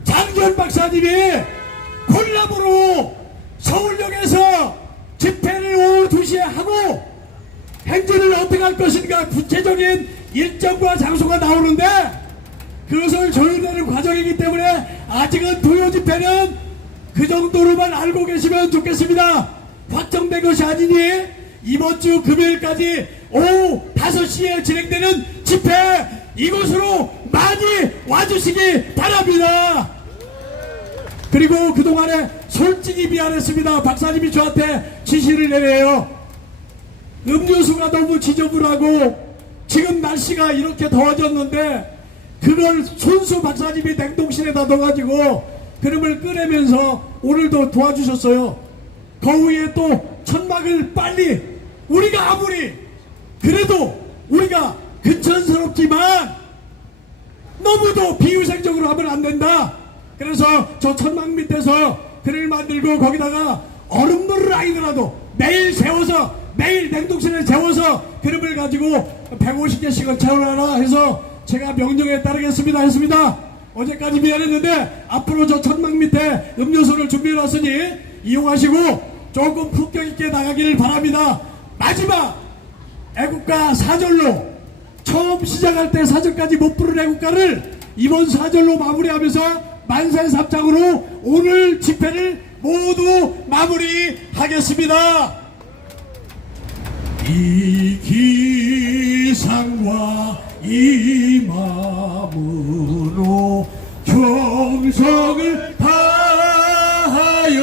장전 박사님이 콜라보로 서울역에서 집회를 오후 2시에 하고 행진을 어떻게 할 것인가 구체적인 일정과 장소가 나오는데 그것을 조율하는 과정이기 때문에 아직은 토요 집회는 그 정도로만 알고 계시면 좋겠습니다. 확정된 것이 아니니 이번 주 금요일까지 오후 5시에 진행되는 집회 이곳으로 많이 와주시기 바랍니다. 그리고 그동안에 솔직히 미안했습니다. 박사님이 저한테 지시를 내려요. 음료수가 너무 지저분하고 지금 날씨가 이렇게 더워졌는데 그걸 손수 박사님이 냉동실에다 넣어가지고 그름을 꺼내면서 오늘도 도와주셨어요. 거기에 또 천막을 빨리 우리가 아무리 그래도 우리가 근천스럽지만 너무도 비위생적으로 하면 안 된다. 그래서 저 천막 밑에서 그를 만들고 거기다가 얼음물을 아니더라도 매일 세워서 매일 냉동실에 재워서 그릇을 가지고 150개씩은 채워놔라 해서 제가 명령에 따르겠습니다 했습니다. 어제까지 미안했는데 앞으로 저 천막 밑에 음료수를 준비해놨으니 이용하시고 조금 품격 있게 나가기를 바랍니다. 마지막 애국가 4절로 처음 시작할 때 4절까지 못 부른 애국가를 이번 4절로 마무리하면서 만세 삼창으로 오늘 집회를 모두 마무리하겠습니다. 이 기상과 이 마음으로 충성을 다하여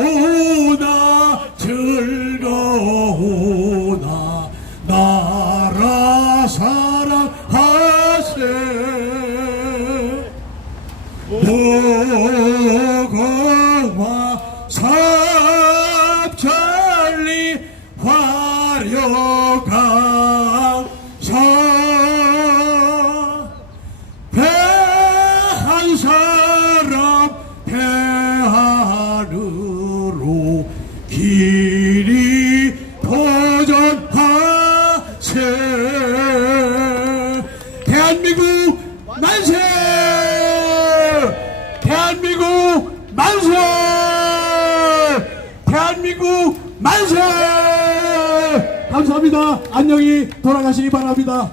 괴로우나 즐거우나 나라 사랑하세 무궁화 삼천리 화려강 배한 사람 배하늘로 길이 도전하세 대한민국 만세 대한민국 만세 대한민국 만세 감사합니다. 안녕히 돌아가시기 바랍니다.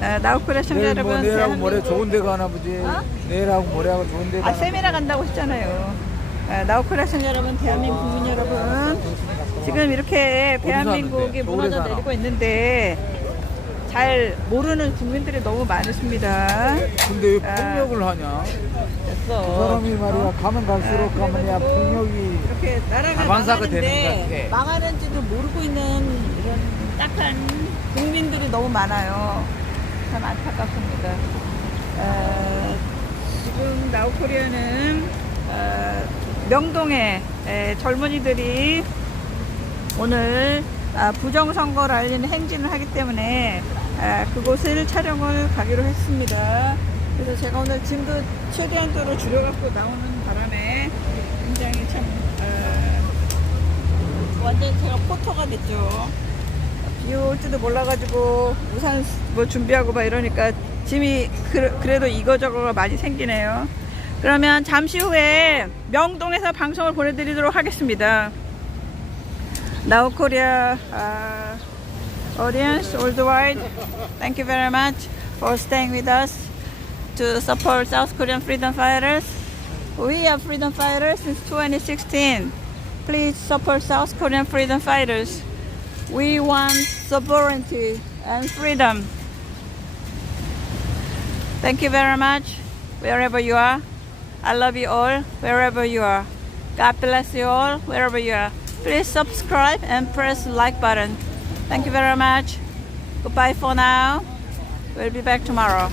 나우코리아 시청자 여러분, 내일하고 모레 대한민국 좋은 데 가나 보지. 어? 내일하고 모레하고 좋은 데 가나. 세미나 간다고 했잖아요. 나우코리아 시청자 여러분, 대한민국 국민 여러분, 지금 이렇게 대한민국이 무너져 내리고 있는데 잘 모르는 국민들이 너무 많으십니다. 근데 왜 폭력을 하냐? 됐어. 그 사람이 말이야 가면 갈수록 가면 야 폭력이 이렇게 나라가 다반사가 망하는데 되는 것 같아. 망하는지도 모르고 있는 이런 딱한 국민들이 너무 많아요. 참 안타깝습니다. 지금 나우코리아는 명동에 젊은이들이 오늘 부정선거를 알리는 행진을 하기 때문에 그곳을 촬영을 가기로 했습니다. 그래서 제가 오늘 짐도 최대한도로 줄여갖고 나오는 바람에 굉장히 참 완전 제가 포터가 됐죠. 비 올지도 몰라가지고 우산 뭐 준비하고 막 이러니까 짐이 그래도 이거저거가 많이 생기네요. 그러면 잠시 후에 명동에서 방송을 보내드리도록 하겠습니다. Now Korea audience worldwide, thank you very much for staying with us to support South Korean freedom fighters. We are freedom fighters since 2016. Please support South Korean freedom fighters. We want sovereignty and freedom. Thank you very much, wherever you are. I love you all, wherever you are. God bless you all, wherever you are. Please subscribe and press the like button. Thank you very much. Goodbye for now. We'll be back tomorrow.